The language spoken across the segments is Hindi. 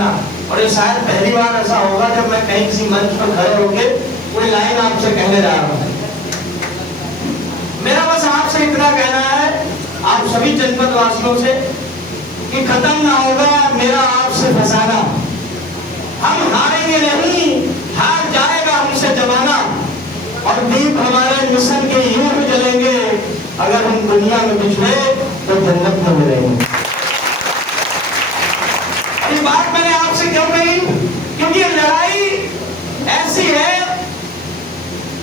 लेना। और ये शायद पहली बार ऐसा होगा जब मैं कहीं किसी मंच पर खड़े होके कोई लाइन आपसे कहने जा रहा हूँ। मेरा बस आपसे इतना कहना है, आप सभी जनपद वासियों से, कि खत्म ना होगा मेरा आपसे फसाना। हम हारेंगे नहीं, हार जाएगा हमसे जमाना। और दीप हमारे मिशन के यूं ही जलेंगे, अगर हम दुनिया में बिछड़े तो जन्नत में मिलेंगे। ये बात मैंने आपसे क्यों कही? क्योंकि ये लड़ाई ऐसी है,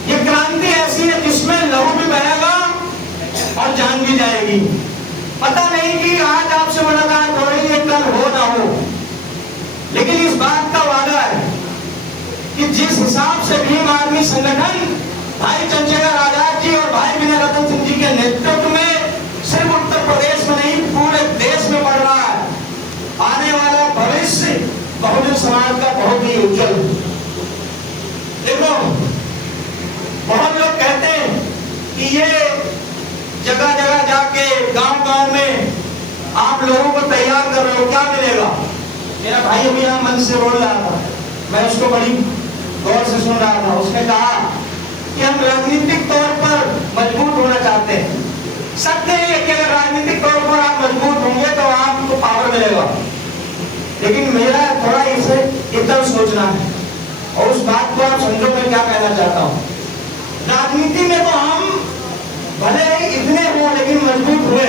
ये क्रांति ऐसी है जिसमें लहू भी बहेगा और जान भी जाएगी। पता नहीं कि आज आपसे मुलाकात हो रही है, कल हो ना हो, लेकिन इस बात का वादा है कि जिस हिसाब से भीम आर्मी संगठन भाई चंद्रशेखर आजाद जी और भाई विनय रतन सिंह जी के नेतृत्व में सिर्फ उत्तर प्रदेश में नहीं पूरे देश में बढ़ रहा है, आने वाला भविष्य बहुजन समाज का बहुत ही उज्जवल। देखो, बहुत लोग कहते हैं कि ये जगह जगह जाके गांव-गांव में आप लोगों को तैयार कर रहे हो, क्या मिलेगा? मेरा भाई अभी यहाँ मन से बोल रहा था, मैं उसको बड़ी गौर से सुन रहा था। उसने कहा कि हम राजनीतिक तौर पर मजबूत होना चाहते हैं। सत्य है कि अगर राजनीतिक तौर पर आप मजबूत होंगे तो आपको पावर मिलेगा, लेकिन मेरा थोड़ा इसे इधर सोचना है और उस बात को आप समझो मैं क्या कहना चाहता हूँ। राजनीति में तो हम भले ही इतने हो लेकिन मजबूत हुए।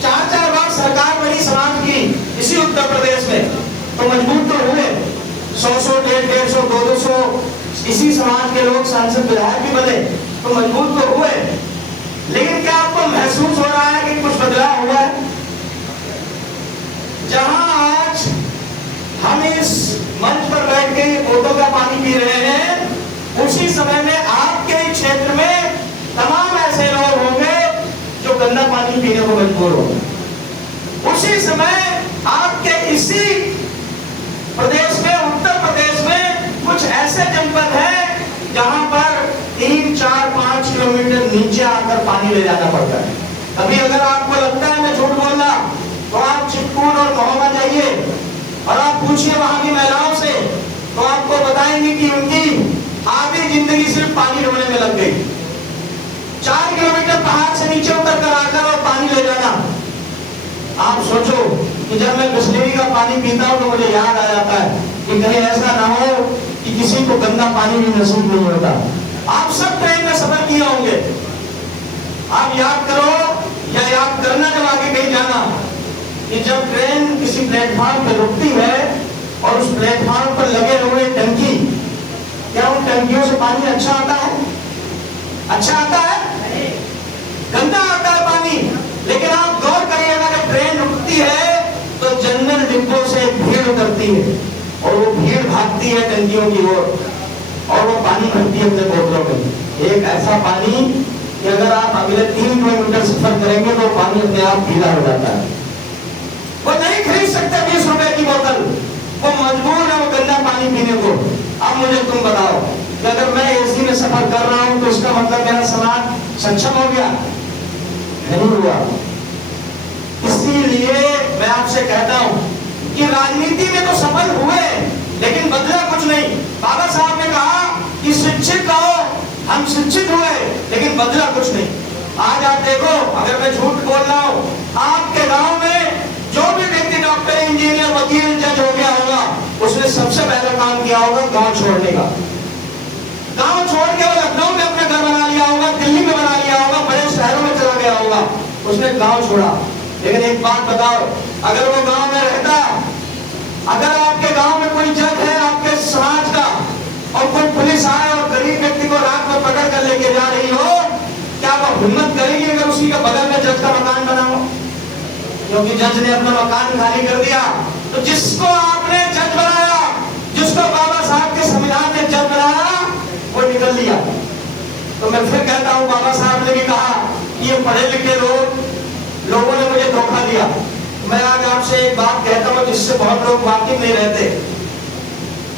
4-4 बार सरकार बनी समाज की इसी उत्तर प्रदेश में, तो मजबूत तो हुए। 100-100, 150-150, 200 इसी समाज के लोग सांसद विधायक भी बने, तो मजबूत तो हुए। लेकिन क्या आपको महसूस हो रहा है कि कुछ बदलाव हुआ है? जहां आज हम इस मंच पर बैठ के बोतल का पानी पी रहे हैं, उसी समय में आपके क्षेत्र में तमाम ऐसे लोग होंगे जो गंदा पानी पीने को मजबूर होंगे। उसी समय आपके इसी प्रदेश में, उत्तर प्रदेश में कुछ ऐसे जनपद हैं जहां पर 3, 4, 5 किलोमीटर नीचे आकर पानी ले जाना पड़ता है। अभी अगर आपको लगता है मैं झूठ बोल रहा, तो आप चितपुर और महोबा जाइए और आप पूछिए वहां की महिलाओं से, तो आपको बताएंगे कि उनकी आधी जिंदगी सिर्फ पानी ढोने में लग गई। 4 किलोमीटर पहाड़ से नीचे उतर कर आकर और पानी ले जाना। आप सोचो कि जब मैं बिस्लेरी का पानी पीता हूं तो मुझे याद आ जाता है कि कहीं ऐसा ना हो कि किसी को गंदा पानी भी नसीब नहीं होता। आप सब ट्रेन में सफर किए होंगे, आप याद करो या याद करना जब आगे कहीं जाना कि जब ट्रेन किसी प्लेटफॉर्म पर रुकती है और उस प्लेटफॉर्म पर लगे हुए टंकी, क्या उन टंकियों से पानी अच्छा आता है? अच्छा आता है? गंदा आता है पानी। लेकिन आप गौर करिएगा, जब ट्रेन रुकती है तो जनरल डिब्बों से भीड़ उतरती है और वो भीड़ भागती है टंकियों की ओर और वो पानी भरती है अपने बोतलों में। एक ऐसा पानी कि अगर आप अगले 3 किलोमीटर सफर करेंगे तो पानी अपने आप पीला हो जाता है। वो नहीं खरीद सकते 20 रुपए की बोतल, वो मजबूर है वो गंदा पानी पीने को। अब मुझे तुम बताओ कि अगर मैं एसी में सफर कर रहा हूं तो इसका मतलब मेरा समाज सक्षम हो गया? नहीं हुआ। इसीलिए मैं आपसे कहता हूं कि राजनीति में तो सफल हुए लेकिन बदला कुछ नहीं। बाबा साहब ने कहा कि शिक्षित रहो, हम शिक्षित हुए लेकिन बदला कुछ नहीं। आज आप देखो, अगर मैं झूठ बोल रहा हूं, आपके गांव में जो भी व्यक्ति डॉक्टर, इंजीनियर, वकील, जज हो गया होगा, उसने सबसे पहला काम किया होगा गांव छोड़ने का। गांव छोड़ के वो लखनऊ में अपना घर बना लिया होगा, दिल्ली में बना लिया होगा, बड़े शहरों में चला गया होगा, उसने गांव छोड़ा। लेकिन एक बात बताओ, अगर वो गांव में रहता, अगर आपके गांव में कोई जज है आपके समाज का और कोई पुलिस आए और गरीब व्यक्ति को रात में पकड़ कर लेके जा रही हो, क्या वो हिम्मत करेगी अगर उसी के बगल में जज का मकान बना हो? क्योंकि जज ने अपना मकान खाली कर दिया। तो जिसको आपने जज बनाया, जिसको बाबा साहब के संविधान ने जज बनाया, वो निकल लिया। तो मैं फिर कहता हूँ, बाबा साहब ने भी कहा कि ये पढ़े लिखे लोगों ने मुझे धोखा दिया। मैं आज आपसे एक बात कहता हूँ जिससे बहुत लोग वाकिफ नहीं रहते।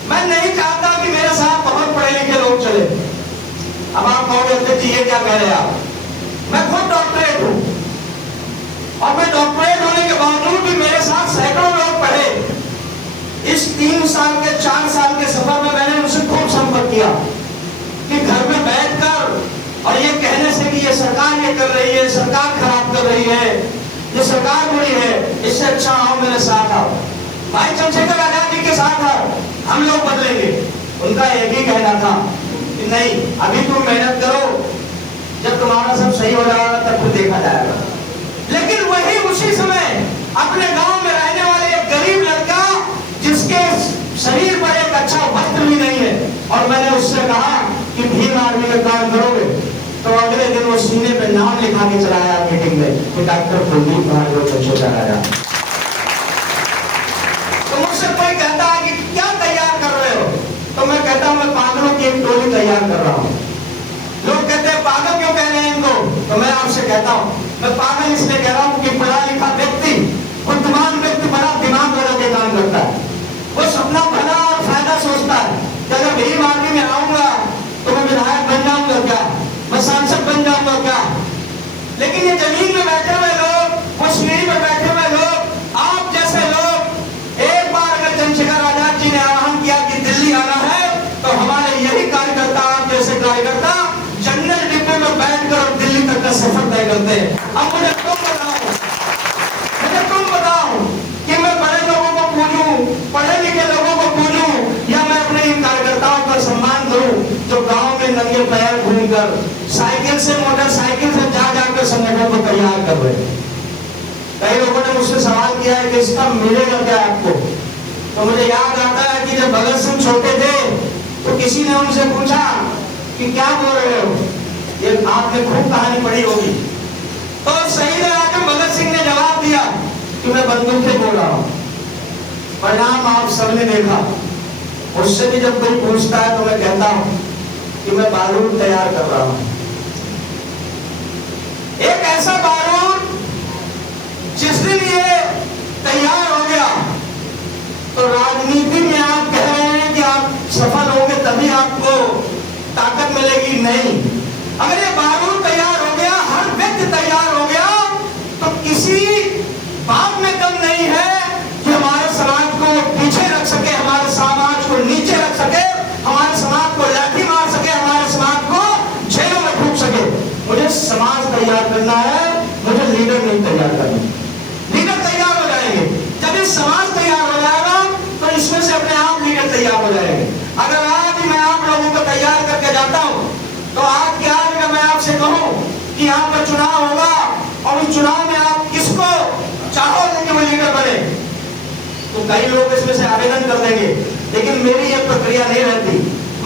मैं नहीं चाहता कि मेरे साथ बहुत पढ़े लिखे लोग चले। अब आप कहोगे जी ये क्या कह रहे हैं आप? मैं खुद डॉक्टरेट हूँ और मैं डॉक्टरेट होने के बावजूद भी मेरे साथ सैकड़ों लोग पढ़े 3 साल के 4 साल के सफर में मैंने उनसे खूब संपर्क किया कि घर में बैठकर और ये कहने से कि ये सरकार ये कर रही है, सरकार खराब कर रही है, ये सरकार बुरी है, इससे अच्छा आओ मेरे साथ आओ, भाई चंद्रशेखर आजाद जी के साथ आओ, हम लोग बदलेंगे। उनका एक ही कहना था कि नहीं, अभी तुम मेहनत करो, जब तुम्हारा सब सही हो जाएगा तब फिर देखा जाएगा। लेकिन वही उसी समय अपने गांव में रहने वाले एक गरीब लड़का जिसके शरीर पर एक अच्छा वस्त्र भी नहीं है, और मैंने उससे कहा कि भीम आर्मी में काम करोगे, तो अगले दिन वो सीने पे नाम लिखा के चला आया मीटिंग में कि डॉक्टर कुलदीप भार्गव चंद्रशेखर आजाद। तो मुझसे कोई कहता है कि क्या तैयार कर रहे हो, तो मैं कहता हूं मैं पागलों की एक टोली तैयार कर रहा हूं। लोग कहते हैं पागल क्यों कह रहे हैं इनको, तो मैं आपसे कहता हूं मैं पागल इसलिए कह रहा हूं कि पढ़ा लिखा व्यक्ति, बुद्धिमान व्यक्ति बड़ा दिमाग लगा के काम करता है, वो सपना भला और फायदा सोचता है कि अगर भीम आर्मी में आऊंगा तो मैं विधायक बन जाऊंगा क्या, मैं सांसद बन जाऊंगा क्या। लेकिन ये जमीन में बैठे हुए लोग, वो सीढ़ी पर बैठे हुए लोग, आप जैसे लोग, एक बार अगर चंद्रशेखर आजाद जी ने आह्वान किया कि दिल्ली आना है, तो हमारे यही कार्यकर्ता, आप जैसे कार्यकर्ता जनरल डिब्बे में बैठकर और दिल्ली तक का सफर तय करते हैं। अब मुझे तुम बताओ कि मैं बड़े लोगों को पूजूं, पढ़े लिखे लोगों को पूजूं, या मैं अपने इन कार्यकर्ताओं का सम्मान करूं जो गांव में नंगे पैर घूमकर साइकिल से, मोटरसाइकिल से जा जाकर संगठन को तैयार कर रहे हैं। कई लोगों ने मुझसे सवाल किया है कि इसका मिलेगा क्या आपको, तो मुझे याद आता है कि जब भगत सिंह छोटे थे तो किसी ने उनसे पूछा कि क्या बोल रहे हो, ये आपने खूब कहानी पढ़ी होगी, तो शहीद आजम भगत सिंह ने जवाब दिया कि मैं बंदूक से बोल रहा हूं। परिणाम आप सबने देखा। उससे भी जब कोई पूछता है तो मैं कहता हूं कि मैं बारूद तैयार कर रहा हूं, एक ऐसा बारूद जिस दिन ये तैयार हो गया तो राजनीति में आप कह रहे हैं कि आप सफल होंगे तभी आपको ताकत मिलेगी, नहीं। अगर ये बारूद तैयार हो गया, हर व्यक्ति तैयार हो गया, तो किसी बात में दम नहीं है कि हमारे समाज को पीछे रख सके, हमारे समाज को नीचे रख सके, हमारे समाज को लाठी मार सके, हमारे समाज को जेलों में फूंक सके। मुझे समाज तैयार करना है, मुझे लीडर नहीं तैयार करना। लीडर तैयार हो जाएंगे, जब ये समाज तैयार हो जाएगा तो इसमें से अपने आप लीडर तैयार हो जाएंगे। अगर आज मैं आप लोगों को तैयार करके जाता हूं, तो आज क्या अगर मैं आपसे कहूं कि यहाँ पर चुनाव होगा और उस चुनाव में आप किसको चाहोगे कि वो लीडर बने, तो कई लोग इसमें से आवेदन कर देंगे, लेकिन मेरी ये प्रक्रिया नहीं रहती।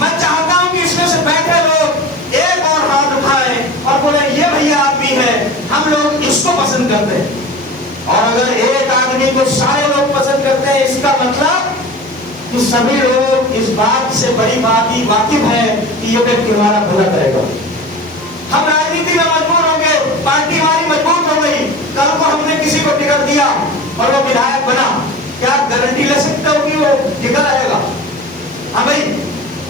मैं चाहता हूं कि इसमें से बैठे लोग एक और हाथ उठाएं और बोले ये भैया आदमी है, हम लोग इसको पसंद करते हैं। और अगर एक आदमी को सारे लोग पसंद करते हैं, इसका मतलब कि सभी लोग इस बात से बड़ी बात ही वाकिफ है कि ये व्यक्ति हमारा भला करेगा। हम राजनीति में मजबूर हो गए, पार्टी हमारी मजबूत हो गई, कल को हमने किसी को टिकट दिया और वो विधायक बना, क्या गारंटी ले सकते हो कि वो टिकट आएगा? हाँ भाई,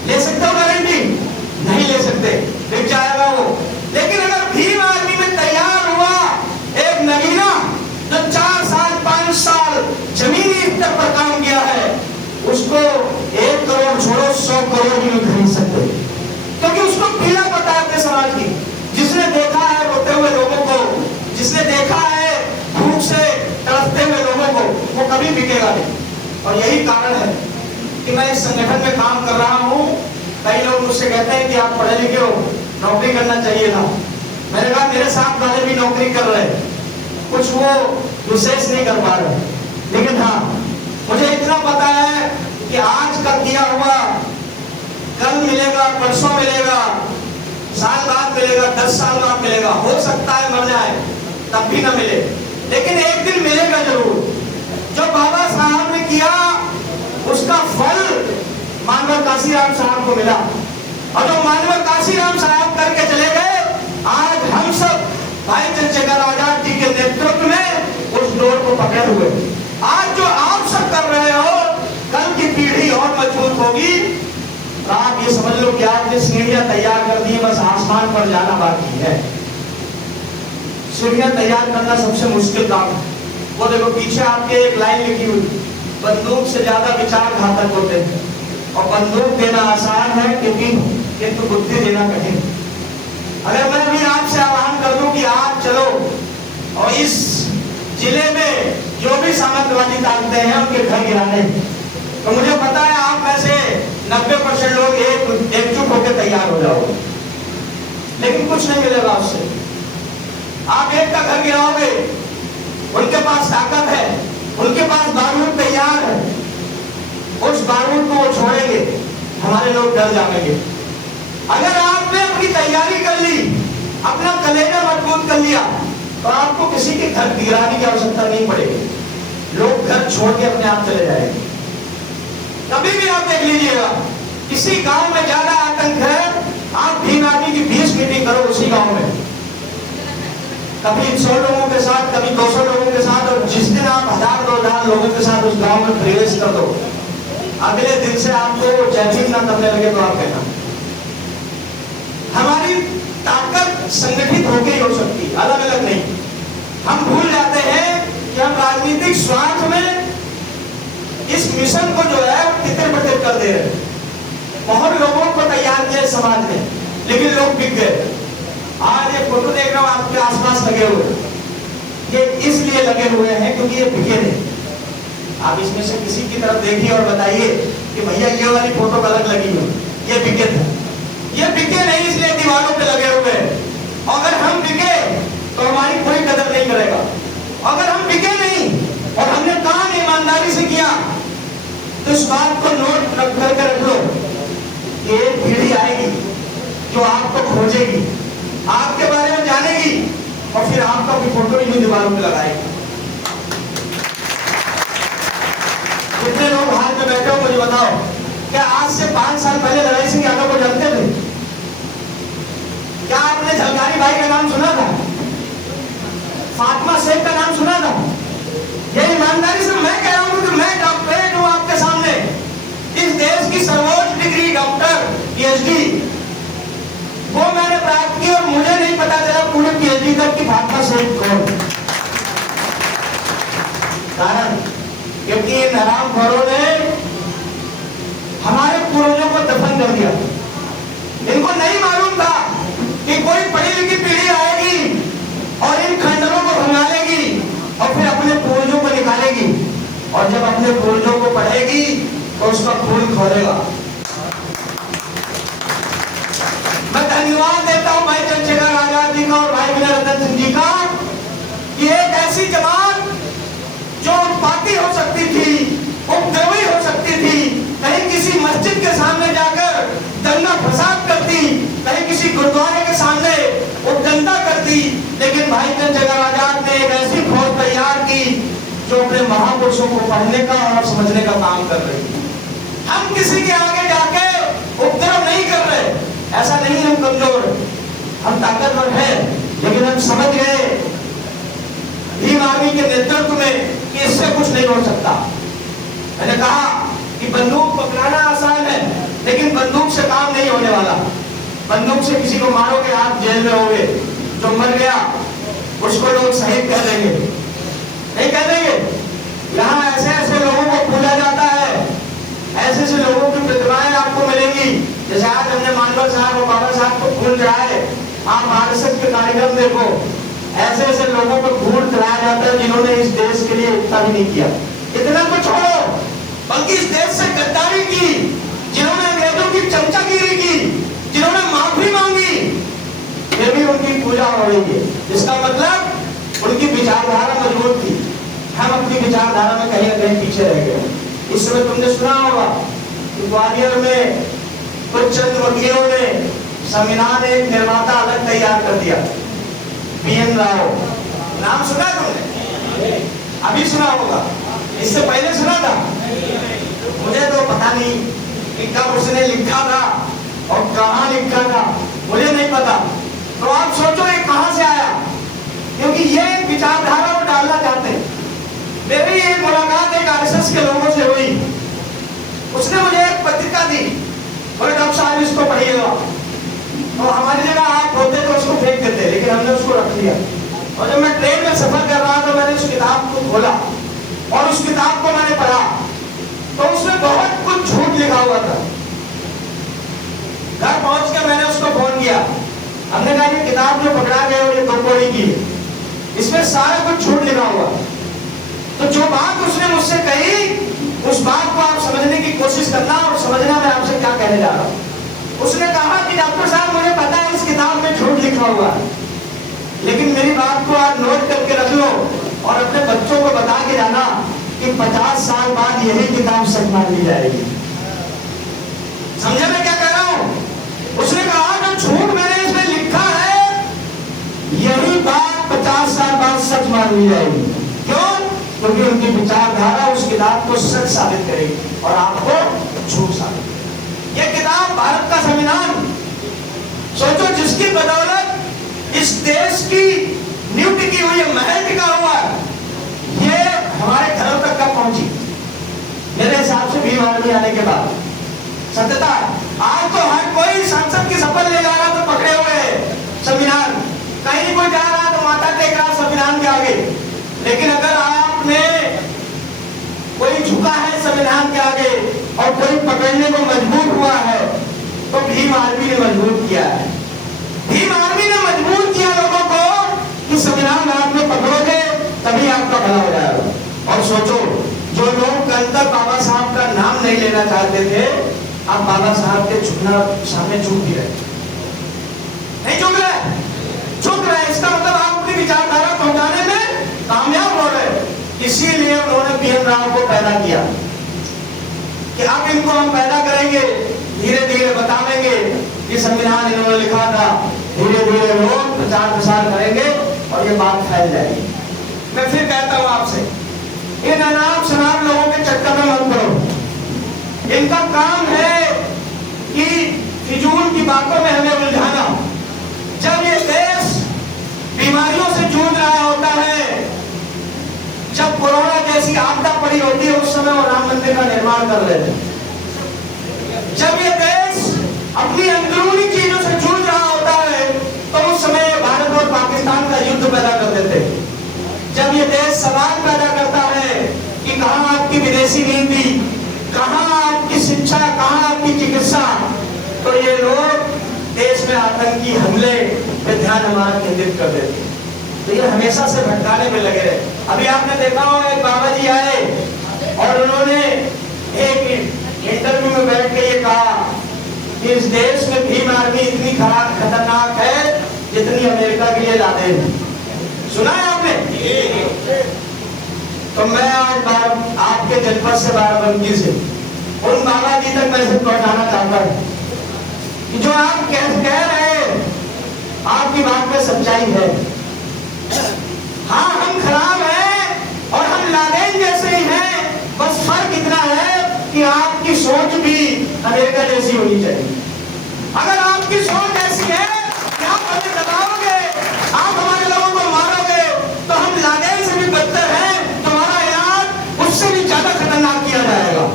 ले सकते हो गारंटी? नहीं ले सकते, टिक जाएगा वो। लेकिन अगर भीम आर्मी में तैयार हुआ एक नगीना जो 4 साल 5 साल जमीनी स्तर पर काम किया है, उसको 1 करोड़ छोड़ो 100 करोड़ भी नहीं खरीद सकते, क्योंकि उसको पीड़ा पता है अपने समाज की। जिसने देखा है रोते हुए लोगों को, जिसने देखा है भूख से तड़पते हुए लोगों को, वो कभी बिकेगा नहीं। और यही कारण है कि मैं इस संगठन में काम कर रहा हूँ। कई लोग मुझसे कहते हैं कि आप पढ़े लिखे हो, नौकरी करना चाहिए था। मैंने कहा मेरे साथ वाले भी नौकरी कर रहे, कुछ वो विशेष नहीं कर पा रहे, लेकिन हाँ मुझे इतना पता है कि आज का किया हुआ कल मिलेगा, परसों मिलेगा, साल बाद मिलेगा, 10 साल बाद मिलेगा, हो सकता है मर जाए तब भी ना मिले, लेकिन एक दिन मिलेगा जरूर। जो बाबा साहब ने किया उसका फल मानव काशीराम साहब को मिला, और जो मानव काशीराम साहब करके चले गए, आज हम सब भाई चंद्रशेखर आजाद जी के नेतृत्व में उस डोर को पकड़े हुए। आज जो आप सब कर रहे हो, कल की पीढ़ी और मजबूत होगी। तो आप ये समझ लो कि आपने सीढ़ियां तैयार कर दी, बस आसमान पर जाना बाकी है। सीढ़ियां तैयार करना सबसे मुश्किल काम है। वो देखो पीछे आपके एक लाइन लिखी हुई, बंदूक से ज्यादा विचार घातक होते हैं। और बंदूक देना आसान है किंतु बुद्धि देना कठिन। अगर मैं भी आपसे आह्वान कर दूं कि आप चलो और इस जिले में जो भी सामंतवादी ताकतें हैं उनके घर गिराने, तो मुझे पता है आप में से 90% लोग एकजुट होकर तैयार हो जाओगे, लेकिन कुछ नहीं मिलेगा उससे। आप एक का घर गिराओगे, उनके पास ताकत है, उनके पास बारूद तैयार है, उस बारूद को वो छोड़ेंगे, हमारे लोग डर जाएंगे। अगर आपने अपनी तैयारी कर ली, अपना कलेजा मजबूत कर लिया, तो आपको किसी के घर गिराने की आवश्यकता नहीं पड़ेगी। लोग घर छोड़ के अपने आप चले जाएंगे। कभी भी आप देख लीजिएगा, किसी गांव में ज्यादा आतंक है, आप भीम आर्मी की 20 मीटिंग करो उसी गांव में, कभी 100 लोगों के साथ, कभी 200 लोगों के साथ, और जिस दिन आप 1000-2000 लोगों के साथ उस गांव में प्रवेश कर दो, अगले दिन से आपको जैसे ना तबने लगे तो आप कहना। हमारी ताकत संगठित होकर ही हो सकती, अलग अलग नहीं। हम भूल जाते हैं कि हम राजनीतिक स्वार्थ में इस मिशन को जो है तितर बितर कर दे रहे हैं। बहुत लोगों को तैयार किया समाज ने, लेकिन लोग बिक गए। आज ये फोटो देख रहा हूं आपके आसपास लगे हुए, ये इसलिए लगे हुए हैं क्योंकि ये बिके नहीं। आप इसमें से किसी की तरफ देखिए और बताइए कि भैया ये वाली फोटो गलत लगी हो, ये बिके थे। ये बिके नहीं इसलिए दीवारों पे लगे हुए हैं। अगर हम बिके तो हमारी कोई कदर नहीं करेगा। अगर हम बिके नहीं और हमने काम ईमानदारी से किया, तो इस बात को नोट करके रख लो, ये पीढ़ी आएगी जो आपको खोजेगी, आपके बारे में जानेगी, और फिर आपका भी फोटो इन दीवारों पे लगाएगी। कितने लोग हाथ में बैठे हो मुझे बताओ, क्या आज से 5 साल पहले लड़ाई सिंह यादव को जानते थे? क्या आपने झलकारी भाई का नाम सुना था? फातिमा शेख का नाम सुना था? ये ईमानदारी से मैं कह रहा हूं कि मैं डॉक्टरेट हूं आपके सामने, इस देश की सर्वोच्च डिग्री डॉक्टर पीएचडी वो मैंने प्राप्त की, और मुझे नहीं पता चला पूरे पीएचडी तक की फातिमा शेख कौन। कारण क्योंकि इन हरामखोरों ने हमारे पूर्वजों को दफन कर दिया। इनको नहीं मालूम था कि कोई पढ़ी लिखी पीढ़ी आएगी और इन खंडरों को भंगालेगी और फिर अपने पूर्वजों को निकालेगी, और जब अपने पूर्वजों को पढ़ेगी तो उसका खून खोलेगा। मैं धन्यवाद देता हूं भाई चंद्रशेखर आजाद जी का और भाई विनय रतन सिंह जी का, कि एक ऐसी जमात जो उत्पाती हो सकती थी, उपद्रवी हो सकती थी, कहीं किसी मस्जिद के सामने जाकर दंगा फसाद करती, कहीं किसी गुरुद्वारे के सामने उपदंगा करती, लेकिन भाई चंद्रशेखर आजाद ने एक ऐसी फौज तैयार की जो अपने महापुरुषों को पढ़ने का और समझने का काम कर रही है। हम किसी के आगे जाके उपद्रव नहीं कर रहे, ऐसा नहीं हम कमजोर, हम ताकतवर हैं, लेकिन हम समझ गए भीम आर्मी के नेतृत्व में कि इससे कुछ नहीं हो सकता। मैंने कहा कि बंदूक पकड़ाना आसान है, लेकिन बंदूक से काम नहीं होने वाला। बंदूक से किसी को मारोगे आप जेल में होगे, जो मर गया उसको लोग शहीद कह देंगे, नहीं कह देंगे? यहाँ ऐसे ऐसे लोगों को पूजा जाता है, ऐसे ऐसे लोगों की प्रतिमाएं आपको मिलेंगी। जैसे आज हमने मानवर साहब और बाबा साहब को फूल चढ़ाए, आप आरएसएस के कार्यक्रम देखो, ऐसे ऐसे लोगों को फूल चढ़ाया जाता है जिन्होंने इस देश के लिए इतना भी नहीं किया। इतना को छोड़ो, बल्कि इस देश से गद्दारी की, जिन्होंने अंग्रेजों की चमचागिरी की, जिन्होंने माफी मांगी, फिर भी उनकी पूजा हो रही है। इसका मतलब उनकी विचारधारा मजबूत थी, हम अपनी विचारधारा में कहीं ना कहीं पीछे रह गए। इस समय तुमने सुना होगा कि ग्वालियर में कुछ चंद वकीलों ने संविधान एक निर्माता अलग तैयार कर दिया, बीएन राव। नाम सुना तुमने? अभी सुना होगा, इससे पहले सुना था? मुझे तो पता नहीं कि कब उसने लिखा था और कहां लिखा था, मुझे नहीं पता। तो आप सोचो ये कहां से आया, क्योंकि ये विचारधारा वो डालना चाहते हैं। मेरी एक मुलाकात एक आरएसएस के लोगों से हुई, उसने मुझे एक पत्रिका दी, बोले डॉक्टर साहब इसको पढ़िएगा। तो हमारी जगह आप होते तो उसको फेंक देते, लेकिन हमने उसको रख लिया। और जब मैं ट्रेन में सफर कर रहा था, मैंने उस किताब को खोला और उस किताब को मैंने पढ़ा। तो उसमें बहुत कुछ झूठ लिखा हुआ था। घर पहुंच के मैंने उसको फोन किया, हमने कहा ये किताब जो पकड़ा गया और ये 2 कौड़ी की है, इसमें सारा कुछ झूठ लिखा हुआ। तो जो बात उसने मुझसे कही उस बात को आप समझने की कोशिश करना और समझना मैं आपसे क्या कहने जा रहा हूं। उसने कहा कि डॉक्टर साहब मुझे पता है इस किताब में झूठ लिखा हुआ है, लेकिन मेरी बात को आप नोट करके रख लो और अपने बच्चों को बता के जाना कि 50 साल बाद यही किताब सच मान ली जाएगी। समझे मैं क्या कह रहा हूं? उसने कहा जो झूठ मैंने इसमें लिखा है यही बात 50 साल बाद सच मान ली जाएगी। क्यों? क्योंकि उनकी विचारधारा उस किताब को सच साबित करेगी और आपको झूठ साबित। यह किताब भारत का संविधान, सोचो जिसकी बदौलत इस देश की नींव टिकी हुई है, महल टिका हुआ है, ये हमारे घरों तक का पहुंची मेरे हिसाब से भीम आर्मी आने के बाद। सत्यता आज तो हर कोई संसद की शपथ ले जा रहा तो पकड़े हुए है संविधान, कहीं कोई जा रहा तो माथा टेक रहा संविधान के आगे। लेकिन अगर आपने कोई झुका है संविधान के आगे और कोई पकड़ने को मजबूर हुआ है तो भीम आर्मी ने मजबूर किया है। भीम आर्मी ने मजबूर किया लोगों को कि संविधान आप में पकड़ोगे तभी आपका भला हो जाएगा। और सोचो जो लोग कल तक बाबा साहब का नाम नहीं लेना चाहते थे, अब बाबा साहब के झुकना सामने झुक भी रहे, नहीं झुक रहे, झुक रहे। इसका मतलब आप अपनी विचारधारा पहुंचाने में कामयाब हो रहे। इसीलिए उन्होंने पीएन राव को पैदा किया कि अब इनको हम पैदा करेंगे, धीरे धीरे बतावेंगे कि संविधान इन्होंने लिखा था, धीरे धीरे लोग प्रचार प्रसार करेंगे और ये बात फैल जाएगी। मैं फिर कहता हूं आपसे, इन अनाप शनाप लोगों के चक्कर में मत पड़ो। इनका काम है कि फिजूल की बातों में हमें उलझाना। जब ये देश बीमारियों से जूझ रहा होता है, जब कोरोना जैसी आपदा पड़ी होती है, उस समय वो राम मंदिर का निर्माण कर लेते हैं। जब ये देश अपनी अंदरूनी चीजों से जूझ रहा होता है तो उस समय भारत और पाकिस्तान का युद्ध पैदा कर देते हैं। जब ये देश सवाल पैदा करता है कि कहां आपकी विदेशी नीति, कहां आपकी शिक्षा, कहां आपकी चिकित्सा, तो ये लोग देश में आतंकी हमले पे ध्यान हमारा केंद्रित कर देते हैं। तो ये हमेशा से भटकाने में लगे रहे। अभी आपने देखा होगा एक बाबा जी आए और उन्होंने एक इंटरव्यू में बैठ के ये कहा कि इस देश में भीम आर्मी इतनी खराब खतरनाक है जितनी अमेरिका के लिए लादेन है। सुना है आपने? तो मैं आज आपके जनपद से बाराबंकी से उन बाबा जी तक मैसेज पहुंचाना चाहता हूं कि जो आप कह रहे हैं आपकी बात में सच्चाई है। हाँ, हम खराब हैं और हम लादेन जैसे ही हैं, बस फर्क इतना है कि आपकी सोच भी अमेरिका जैसी होनी चाहिए। अगर आपकी सोच ऐसी है कि आप हमें दबाओगे, आप हमारे लोगों को मारोगे, तो हम लादेन से भी बदतर हैं, तुम्हारा इलाज उससे भी ज्यादा खतरनाक किया जाएगा।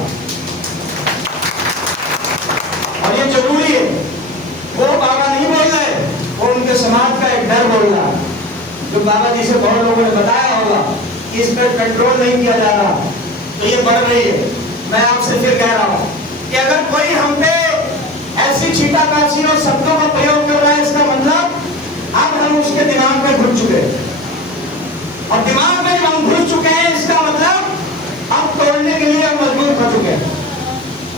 और ये जरूरी है। वो बाबा नहीं बोल रहे, वो उनके समाज का एक डर बोल रहा है, जो बाबा जी से बहुत लोगों ने बताया होगा कि इस पर कंट्रोल नहीं किया जा रहा, तो ये बढ़ रही है। मैं आपसे फिर कह रहा हूं कि अगर कोई हम पे ऐसी छीटाकाशी और शब्दों का प्रयोग कर रहा है, इसका मतलब अब हम उसके दिमाग में घुस चुके हैं, और दिमाग में जब हम घुस चुके हैं इसका मतलब अब तोड़ने के लिए हम मजबूर हो चुके हैं।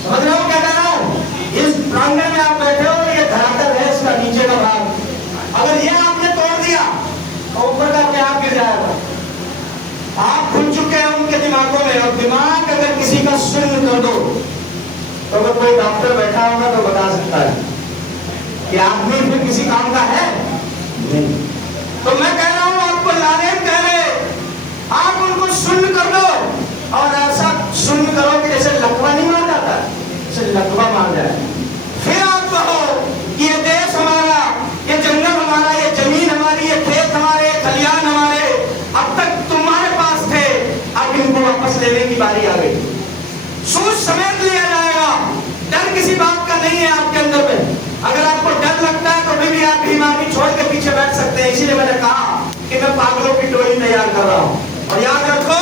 समझ रहे हो क्या कह रहा हूं? इस प्रांगण में आप बैठे हो, ये धरातल है, इसका नीचे का भाग, अगर ये आपने तोड़ दिया तो ऊपर का अपने आप गिर जाएगा। आप खुल चुके हैं उनके दिमागों में, और दिमाग अगर किसी का शून्य कर दो तो अगर कोई डॉक्टर बैठा होगा तो बता सकता है कि आदमी फिर किसी काम का है नहीं। तो मैं कह रहा हूं, आपको लादेन कह रहे, आप उनको शून्य कर दो, और ऐसा शून्य करो कि जैसे लकवा नहीं मार जाता, जैसे लकवा मार जाए। फिर आप कहो कि ये देश हमारा, ये जंगल हमारा, ये जमीन हमारी, ये खेत हमारे, खलियान हमारे, अब तक तुम्हारे पास थे, अब इनको वापस लेने की बारी आ गई। सोच समेत लिया जाएगा। डर किसी बात का नहीं है आपके अंदर में। अगर आपको डर लगता है तो भी आप भीम आर्मी छोड़ के पीछे बैठ सकते हैं। इसीलिए मैंने कहा कि मैं पागलों की टोली तैयार कर रहा हूं। और याद रखो,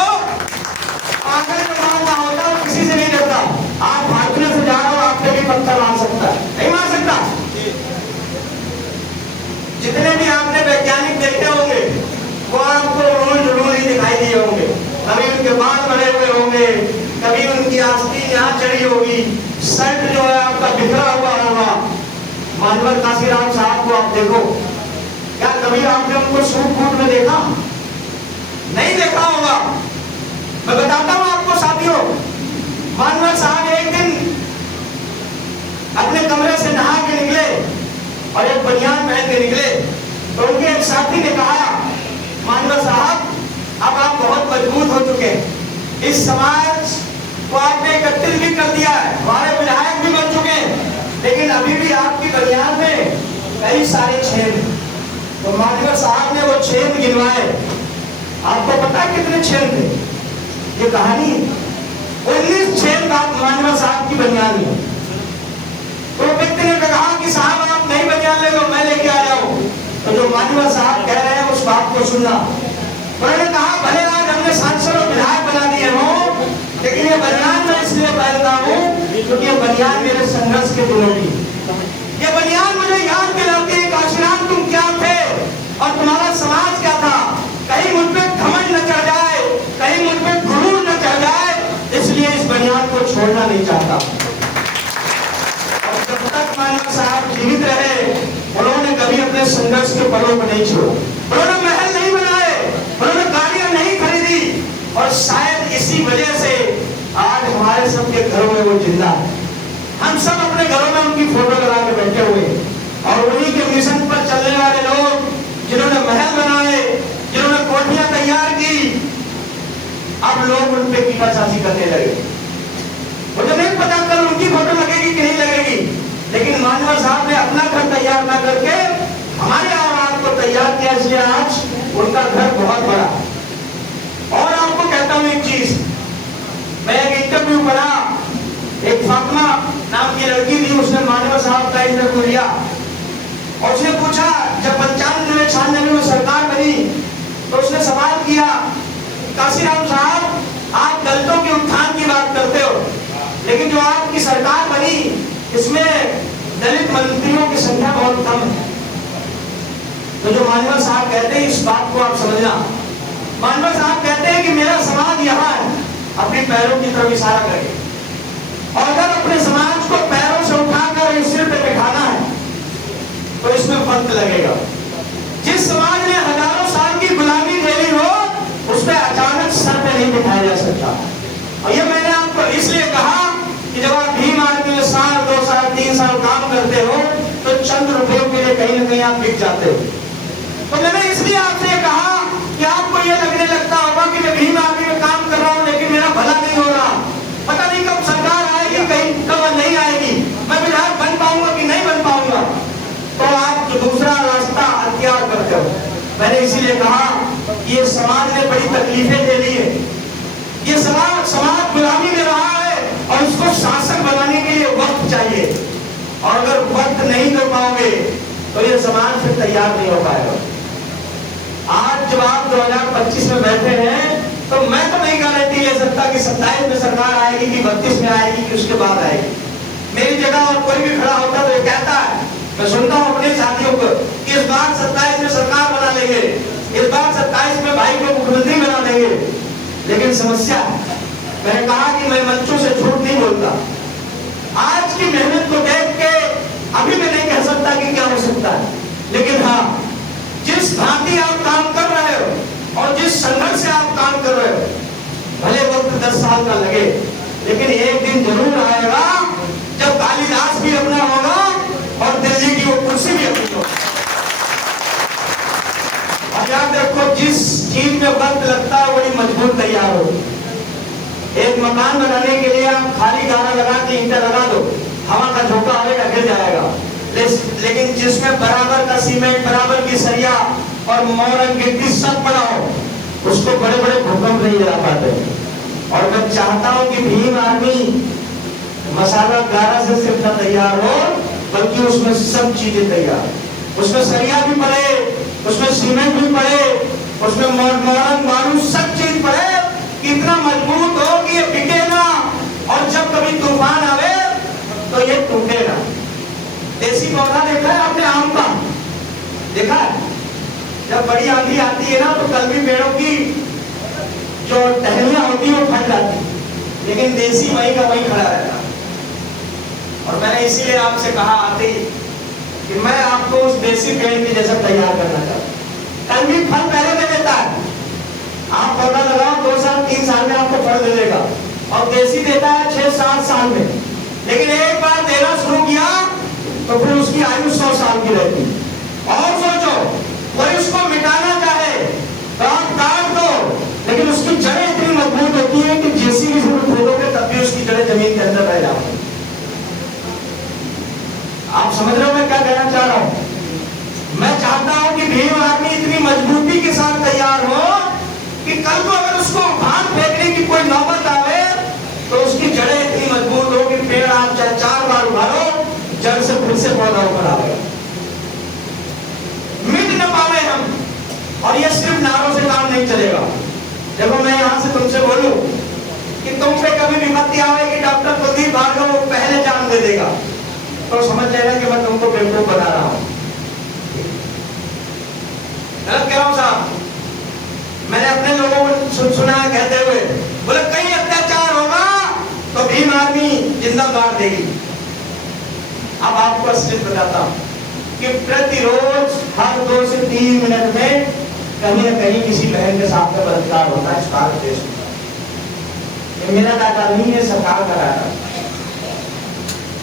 पागल जो मानना होता है वो किसी से नहीं डरता। होंगे, कभी उनकी आस्तीन यहाँ चढ़ी होगी, शर्ट जो है आपका बिखरा हुआ होगा। मानवर काशीराम साहब को आप देखो, क्या कभी आपने उनको सूट बूट में देखा? नहीं देखा होगा। मैं बताता हूं आपको साथियों, मानवर साहब एक दिन अपने कमरे से नहा के निकले और एक बनियान पहन के निकले, तो उनके एक साथी ने कहा, मानवर साहब अब आप बहुत मजबूत हो चुके हैं, इस समाज को आपने एकत्रित भी कर दिया है, हमारे विधायक भी बन चुके हैं, लेकिन अभी भी आपकी बनियान में कई सारे छेद। तो मानवर साहब ने वो छेद गिनवाए। आपको पता है कितने छेद थे? ये कहानी 19 छेद मानवर साहब की बनियान में। तो व्यक्ति ने कहा कि साहब आप नहीं बनियान ले लो, मैं लेके आया हूं। तो जो मानवर साहब कह रहे हैं उस बात को सुनना। उन्होंने कहा भले आज हमने सांसद और विधायक बना दिए हो, लेकिन ये बनियान मैं इसलिए पहनता हूँ क्योंकि ये बनियान मेरे संघर्ष के दिनों की, ये बनियान मुझे याद दिलाती है काशीराम तुम क्या थे और तुम्हारा समाज क्या था। कहीं मुझ पे घमंड न चढ़ जाए, कहीं मुझ पे गुरूर न चढ़ जाए, इसलिए इस बनियान को छोड़ना नहीं चाहता। और जब तक मानव साहब जीवित रहे, उन्होंने कभी अपने संघर्ष के पलों को नहीं छोड़ा। उन्होंने महल नहीं बनाए, उन्होंने गाड़ियां नहीं खरीदी, और शायद इसी वजह से आज हमारे सबके घरों में वो जिंदा है। हम सब अपने घरों में उनकी फोटो लगा के बैठे हुए, और उन्हीं के मिशन पर चलने वाले लोग जिन्होंने महल बनाए, जिन्होंने कोठियां तैयार की, अब लोग उन पे कीटाचाची करने लगे। मुझे नहीं पता कल उनकी फोटो लगेगी कि नहीं लगेगी, लेकिन मानवर साहब ने अपना घर तैयार ना करके हमारे आवाज को तैयार किया, इसलिए आज उनका घर बहुत बड़ा। और आपको कहता हूं एक चीज, मैं एक इंटरव्यू पढ़ा, एक फातिमा नाम की लड़की थी, उसने मानवर साहब का इंटरव्यू लिया और उसने पूछा, जब 95-96 में सरकार बनी तो उसने सवाल किया, काशीराम साहब आप दलितों के उत्थान की बात करते हो, लेकिन जो आपकी सरकार बनी इसमें दलित मंत्रियों की संख्या बहुत कम है। तो जो मानवर साहब कहते हैं, इस बात को आप समझना, मानवर साहब कहते हैं कि मेरा समाज यहाँ है, अपने पैरों की तरफ इशारा करके, और अगर अपने समाज को पैरों से उठाकर सिर पे बिठाना है तो इसमें वक्त लगेगा। जिस समाज ने हजारों साल की गुलामी झेली हो, उस पर अचानक सर पे नहीं बिठाया जा सकता। और ये मैंने आपको इसलिए कहा कि जब आप भीम आर्मी में साल 2 साल 3 साल काम करते हो तो चंद रुपयों के लिए कहीं ना कहीं आप बिक जाते हो। तो मैंने इसलिए आपसे कहा कि आपको ये लगने लगता होगा कि मैं भीम आर्मी में काम कर रहा हूँ लेकिन मेरा भला नहीं हो रहा, पता नहीं कब सरकार आएगी, कहीं कब नहीं आएगी, मैं विधायक बन पाऊंगा कि नहीं बन पाऊंगा। तो आप जो दूसरा रास्ता अख्तियार करते हो। मैंने इसीलिए कहा ये समाज ने बड़ी तकलीफें झेली है, ये समाज गुलामी में रहा है और उसको शासक बनाने के लिए वक्त चाहिए, और अगर वक्त नहीं कर पाओगे तो ये समाज फिर तैयार नहीं हो पाएगा। आज जब आप 2025 में बैठे हैं तो मैं तो नहीं गारंटी ले सकता कि 27 में सरकार आएगी कि 32 में आएगी कि उसके बाद आएगी। मेरी जगह और कोई भी खड़ा होता तो ये कहता है, मैं सुनता हूँ अपने साथियों को कि इस बार 27 में सरकार बना लेंगे, इस बार 27 में भाई को मुख्यमंत्री बना देंगे। लेकिन समस्या, मैंने कहा कि मैं मंचों से झूठ नहीं बोलता। आज की मेहनत को देख के अभी मैं नहीं कह सकता कि क्या हो सकता है, लेकिन हाँ, जिस भांति आप काम कर रहे हो और जिस संघर्ष से आप काम कर रहे हो, भले वक्त 10 साल का लगे, लेकिन एक दिन जरूर आएगा जब कालिदास भी अपना होगा और दिल्ली की वो कुर्सी भी अपनी होगी। और याद रखो, जिस चीज में वक्त लगता है वही मजबूत तैयार हो। एक मकान बनाने के लिए आप खाली गारा लगा के ईंटा लगा दो, हवा का झोंका आएगा, गिर जाएगा, लेकिन जिसमें बराबर का सीमेंट, बराबर की सरिया और मोरंग गिट्टी सब पड़ा हो, उसको बड़े बड़े भूकंप नहीं गिरा पाते। और मैं चाहता हूं कि भीम आर्मी मसाला गारा से सिर्फ न तैयार हो, बल्कि उसमें सब चीजें तैयार, उसमें सरिया भी पड़े, उसमें सीमेंट भी पड़े, उसमें मोरंग बारूद सब चीज पड़े, इतना मजबूत हो कि ये बिके ना, और जब कभी तूफान आवे तो ये टूटेगा। देसी पौधा देखा है आपने, आम का देखा है? जब बड़ी आंधी आती है ना तो कलमी पेड़ों की जो टहनियां होती है वो फट जाती है, लेकिन देसी वहीं का वहीं खड़ा रहता। और मैंने इसीलिए आपसे कहा आते ही कि मैं आपको उस देसी पेड़ के जैसा तैयार करना चाहता हूँ। कलमी फल पहले दे देता है, आप पौधा लगाओ 2 साल 3 साल में आपको फल दे देगा, और देसी देता है 6-7 साल में। लेकिन एक बार देना शुरू किया तो फिर उसकी आयु 100 साल की रहती। और सोचो, कोई उसको मिटाना चाहे तो आप काट दो, लेकिन उसकी जड़ें इतनी मजबूत होती है कि जेसीबी से खोदोगे तब भी उसकी जड़ें जमीन के अंदर रह जाओगे। आप समझ रहे हो मैं क्या कहना चाह रहा हूं? मैं चाहता हूं कि भीम आर्मी इतनी मजबूती के साथ तैयार हो कि कल को अगर उसको भाग फेंकने की कोई नौबत आवे तो उसकी जड़ें इतनी मजबूत हो कि पेड़ आप चाहे 4 बार उभारो, जड़ से फिर से पौधा ऊपर आएगा, मिट न पावे हम। और ये सिर्फ नारों से काम नहीं चलेगा। देखो, मैं यहां से तुमसे बोलूं कि तुम पे कभी विपत्ति आएगी, डॉक्टर कुलदीप भार्गव वो पहले जान दे देगा, तो समझ लेना कि मैं तुमको बेवकूफ बना रहा हूं। गलत कह रहा हूं साहब? मैंने अपने लोगों को सुना कहते हुए, बोले कहीं अत्याचार होगा तो भीम आर्मी जिंदा गाड़ देगी। अब आपको असलियत बताता हूं कि प्रतिरोज हर 2 से 3 मिनट में कहीं न कहीं किसी बहन के साथ में बलात्कार होता है इस भारत देश में। ये मेरा डाटा नहीं है, सरकार का डाटा।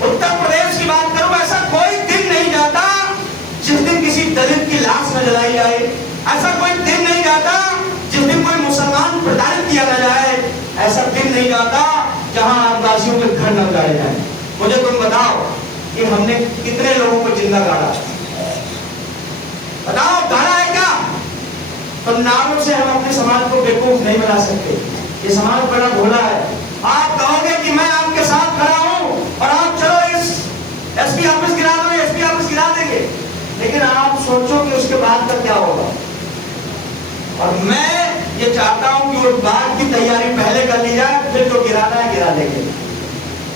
उत्तर प्रदेश की बात करूं, ऐसा कोई दिन नहीं जाता जिस दिन किसी दलित की लाश न जलाई जाए, ऐसा कोई दिन नहीं जाता जिस दिन कोई मुसलमान प्रताड़ित किया न जाए, ऐसा दिन नहीं जाता जहां आदिवासियों के घर न गाड़े जाए। मुझे तुम बताओ कि हमने कितने लोगों को जिंदा गाड़ा? बताओ, गाड़ा है क्या? तो नारों से हम अपने समाज को बेवकूफ नहीं बना सकते। ये समाज बड़ा भोला है। आप कहोगे कि मैं आपके साथ खड़ा हूं और आप चलो इस एसपी ऑफिस गिरा दो, एसपी ऑफिस गिरा देंगे, लेकिन आप सोचो कि उसके बाद का क्या होगा। और मैं ये चाहता हूं कि उस बात की तैयारी पहले कर ली जाए, फिर जो गिराना है गिरा देंगे।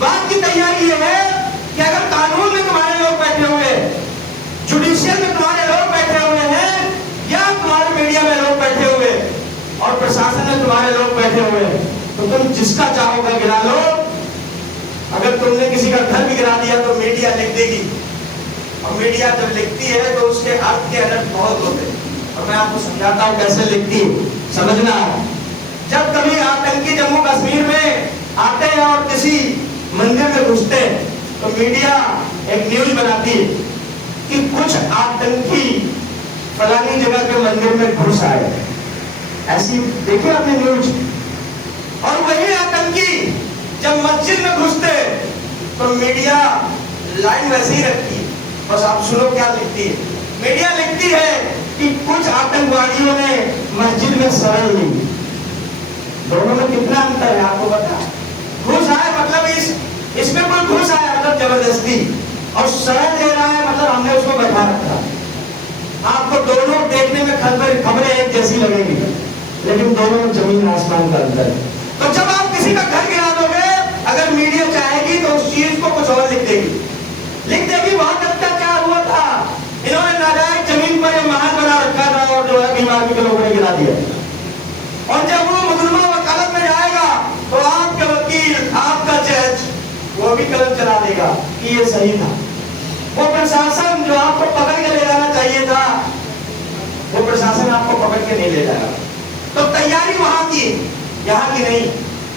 बात की तैयारी ये है कि अगर कानून में तुम्हारे लोग बैठे हुए, जुडिशियल में तुम्हारे लोग बैठे हुए हैं, या तुम्हारे मीडिया में लोग बैठे हुए और प्रशासन में तुम्हारे लोग बैठे हुए हैं, तो तुम जिसका चाहोगे गिरा लो। अगर तुमने किसी का घर भी गिरा दिया तो मीडिया लिख देगी, और मीडिया जब लिखती है तो उसके अर्थ के अलग बहुत होते हैं। और मैं आपको समझाता हूं कैसे लिखती है, समझना। जब कभी आतंकी जम्मू कश्मीर में आते हैं और किसी मंदिर में घुसते हैं तो मीडिया एक न्यूज बनाती है कि कुछ आतंकी फलानी जगह के मंदिर में घुस आए, ऐसी देखिए आपने न्यूज। और वही आतंकी जब मस्जिद में घुसते तो मीडिया लाइन वैसे ही रखती है। बस आप सुनो क्या लिखती है। मीडिया लिखती है कि कुछ आतंकवादियों ने मस्जिद में शरण ली। दोनों में कितना अंतर है आपको पता? घुस आए मतलब इसमें कोई घुस आया मतलब जबरदस्ती, और शरण ले रहा है मतलब हमने उसको बैठा रखा। आपको दोनों देखने में खबरें एक जैसी लगेंगी, लेकिन दोनों में जमीन आसमान का अंतर है। तो जब आप किसी का घर गिरा दोगे, अगर मीडिया चाहेगी तो उस चीज को कुछ और लिख देगी बहुत अत्याचार हुआ था, इन्होंने नाजायज जमीन पर महल बना रखा था और जो है भीम आर्मी के लोगों ने गिरा दिया। और जब वो मुकदमा वकालत में जाएगा तो आपके वकील, आपका जज, वो भी कलम चला देगा कि ये सही था। वो प्रशासन जो आपको पकड़ के ले जाना चाहिए था, वो प्रशासन आपको पकड़ के नहीं ले जाएगा। तो तैयारी वहां की, यहाँ की नहीं।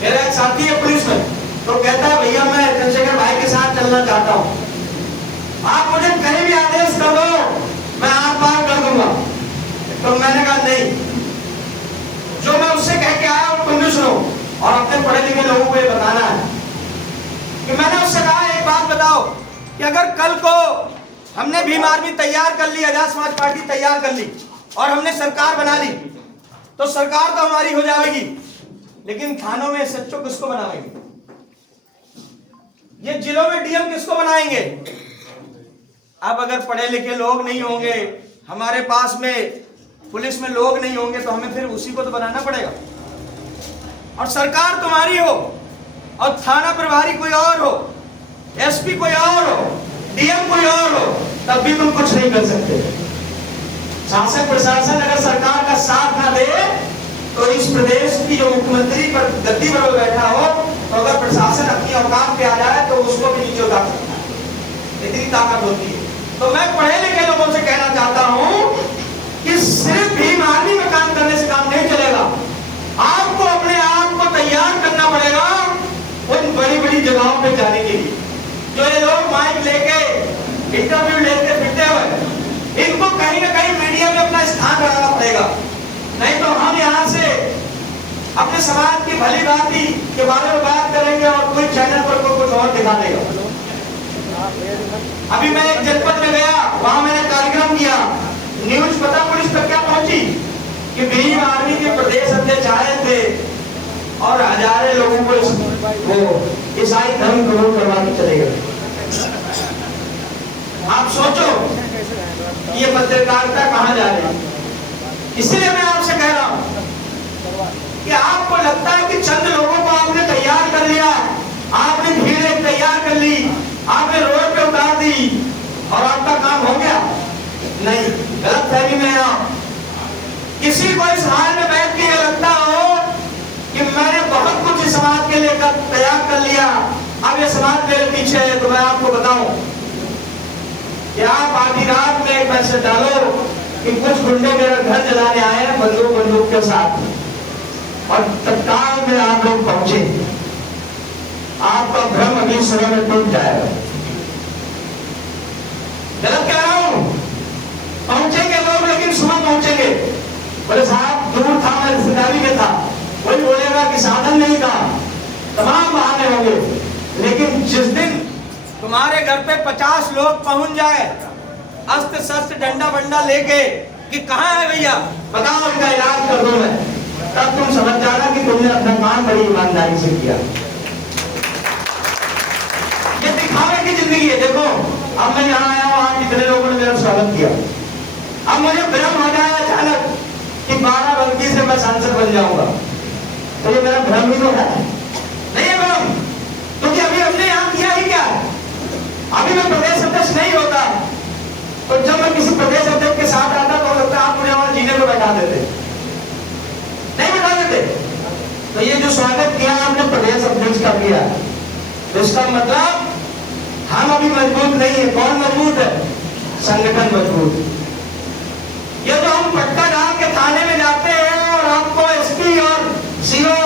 मेरा एक साथी है पुलिस में, तो कहता है भैया मैं चंद्रशेखर भाई के साथ चलना चाहता हूँ, आप मुझे कहीं भी आदेश कर दो, मैं आर पार कर दूंगा। तो मैंने कहा नहीं, जो मैं उससे कह के आया वो तुम भी सुनो, और अपने पढ़े लिखे लोगों को ये बताना है कि मैंने उससे कहा एक बात बताओ कि अगर कल को हमने भीम आर्मी तैयार कर ली, आजाद समाज पार्टी तैयार कर ली और हमने सरकार बना ली, तो सरकार तो हमारी हो जाएगी, लेकिन थानों में एसएचओ किसको बनाएंगे? ये जिलों में डीएम किसको बनाएंगे? अब अगर पढ़े लिखे लोग नहीं होंगे, हमारे पास में पुलिस में लोग नहीं होंगे, तो हमें फिर उसी को तो बनाना पड़ेगा। और सरकार तुम्हारी हो और थाना प्रभारी कोई और हो, एसपी कोई और हो, डीएम कोई और हो, तब भी तुम कुछ नहीं कर सकते। शासन प्रशासन अगर सरकार का साथ ना दे तो इस प्रदेश की जो मुख्यमंत्री पर गद्दी पर बैठा हो तो अगर प्रशासन अपनी औकात पे आ जाए तो उसको भी नीचे उतार सकता है, इतनी ताकत होती है। तो मैं पढ़े लिखे लोगों से कहना चाहता हूं कि सिर्फ भीम आर्मी में काम करने से काम नहीं चलेगा, आपको अपने आप को तैयार करना पड़ेगा उन बड़ी बड़ी जगहों पे जाने के लिए। जो ये लोग माइक लेके इंटरव्यू लेके फिरते हुए, इनको कहीं ना कहीं मीडिया में अपना स्थान बनाना पड़ेगा, नहीं तो हम यहाँ से अपने समाज की भली बाती के बारे में बात करेंगे और कोई चैनल पर कोई कुछ और दिखा देगा। अभी मैं एक जनपद में गया, वहां मैंने कार्यक्रम किया, न्यूज पता पुलिस तक क्या पहुंची कि भीम आर्मी के प्रदेश अध्यक्ष आए थे और हजारों लोगों को वो ईसाई धर्म कबूल करवा के चले गए। आप सोचो ये पत्रकारिता कहां जा रही है। इसलिए मैं आपसे कह रहा हूं कि आपको लगता है कि चंद लोगों को आपने तैयार कर लिया, आपने भीड़ तैयार कर ली, आपने रोड पे उतार दी और आपका काम हो गया? नहीं, गलत फहमी में आप किसी को इस हाल में बैठ के लगता हो कि मैंने बहुत कुछ इस समाज के लिए तैयार कर लिया, अब ये समाज मेरे पीछे है, तो मैं आपको बताऊं कि आप आधी रात में एक मैसेज डालो कि कुछ गुंडे मेरा घर जलाने आए हैं बंदूक के साथ, और तत्काल में आप लोग पहुंचे, आपका भ्रम अभी समय में टूट जाएगा। गलत कह रहा हूं? पहुंचेंगे लोग, लेकिन सुबह पहुंचेंगे। बोले साहब दूर था, मैं रिश्तेदारी में था, कोई बोलेगा कि साधन नहीं था, तमाम बहाने होंगे, लेकिन जिस दिन तुम्हारे घर पे 50 लोग पहुंच जाए अस्त्र शस्त्र डंडा बंडा लेके कि कहां है भैया बताओ, इनका इलाज कर दो मैं, तब तुम समझ जाना कि तुमने अपना काम बड़ी ईमानदारी से किया। ये दिखावे की जिंदगी है। देखो अब मैं यहाँ आया हूँ, आज इतने लोगों ने मेरा स्वागत किया, अब मुझे भ्रम हो जाए अचानक कि 12 बल्कि से मैं सांसद बन जाऊंगा, तो ये मेरा भ्रम ही तो है, नहीं है भ्रम? क्योंकि अभी हमने यहाँ किया ही क्या है? अभी मैं प्रदेश अध्यक्ष नहीं होता, तो जब मैं किसी प्रदेश अध्यक्ष के साथ आता तो लगता है आप मुझे वहां जीने को बैठा देते, नहीं बैठा देते। तो ये जो स्वागत किया आपने प्रदेश अध्यक्ष का किया, तो इसका मतलब हम अभी मजबूत नहीं है। कौन मजबूत है? संगठन मजबूत। ये जो हम पट्टा डाल के थाने में जाते हैं और आपको एसपी और सीओ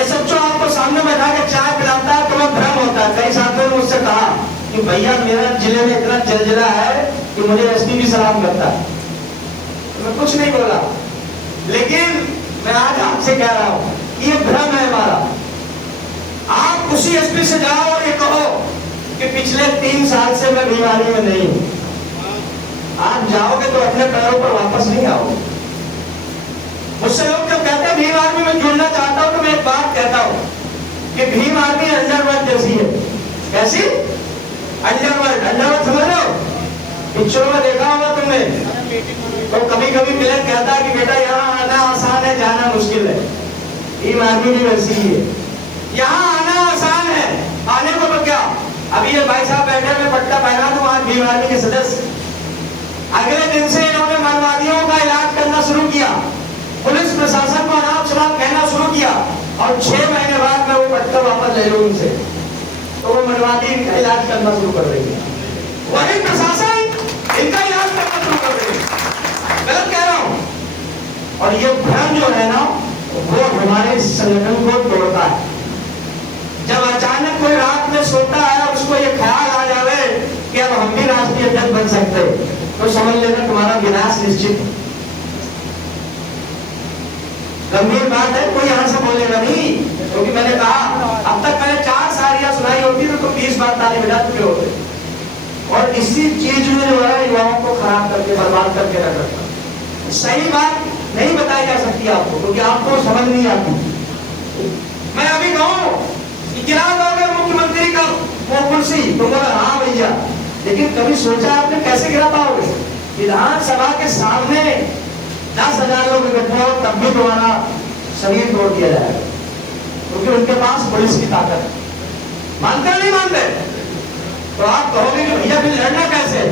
एसएचओ आपको सामने बैठा के चाय पिलाता है, तो मैं भ्रम होता है। कई साथियों ने मुझसे कहा कि भैया मेरा जिले में इतना जलजला है कि मुझे एसपी भी सलाम करता है, तो मैं कुछ नहीं बोला, लेकिन मैं आज आपसे कह रहा हूं कि ये भ्रम है हमारा। आप उसी एसपी से जाओ और ये कहो कि पिछले 3 साल से मैं बीमारी में नहीं हूं, आप जाओगे तो अपने पैरों पर वापस नहीं आओगे। मुझसे लोग जब कहते हैं भीम आर्मी में जुड़ना चाहता हूं, तो मैं एक बात कहता हूं कि भीम आर्मी अंडरवर्ल्ड जैसी है। कैसी? अंडरवर्ल्ड समझ रहे हो? पिक्चरों में देखा होगा तुमने, तो कभी कभी मिलन कहता है कि बेटा यहाँ आना आसान है, जाना मुश्किल है। भीम आर्मी भी वैसी ही है, यहाँ आना आसान है, आने को तो क्या, अभी ये भाई साहब बैठे में पट्टा पहना दूं आज भीम आर्मी के सदस्य, अगले दिन से इन्होंने माओवादियों का इलाज करना शुरू किया, पुलिस प्रशासन को अनाप शनाप कहना शुरू किया, और 6 महीने बाद मैं वो पट्टा वापस ले लूं उनसे, तो वो माओवादी इनका इलाज करना शुरू कर देंगे, वही प्रशासन इनका इलाज करना शुरू कर देंगे। गलत कह रहा हूं? और ये भ्रम जो है ना, वो हमारे संगठन को तोड़ता है। जब अचानक कोई रात में सोता है और उसको ये ख्याल आ जाए कि अब हम भी राष्ट्रीय अध्यक्ष बन सकते, तो समझ लेना तुम्हारा विनाश निश्चित है। गंभीर बात है, कोई यहां से बोलेगा नहीं, क्योंकि मैंने कहा अब तक मैंने 4 शायरियां सुनाई होती तो 20 बार ताली बजा चुके होते, और इसी चीज में जो है युवाओं को खराब करके बर्बाद करके रख रखा। सही बात नहीं बताई जा सकती आपको, क्योंकि आपको समझ नहीं आती। मैं अभी कहूं कि गिरा दोगे मुख्यमंत्री का वो कुर्सी, तो बोला हाँ भैया, लेकिन कभी सोचा आपने कैसे गिरा पाओगे? विधानसभा के सामने 10,000 लोग इकट्ठे हो, तब भी तुम्हारा शरीर तोड़ दिया जाएगा, क्योंकि उनके पास पुलिस की ताकत है। मानते नहीं मानते? तो आप कहोगे कि भैया फिर लड़ना कैसे?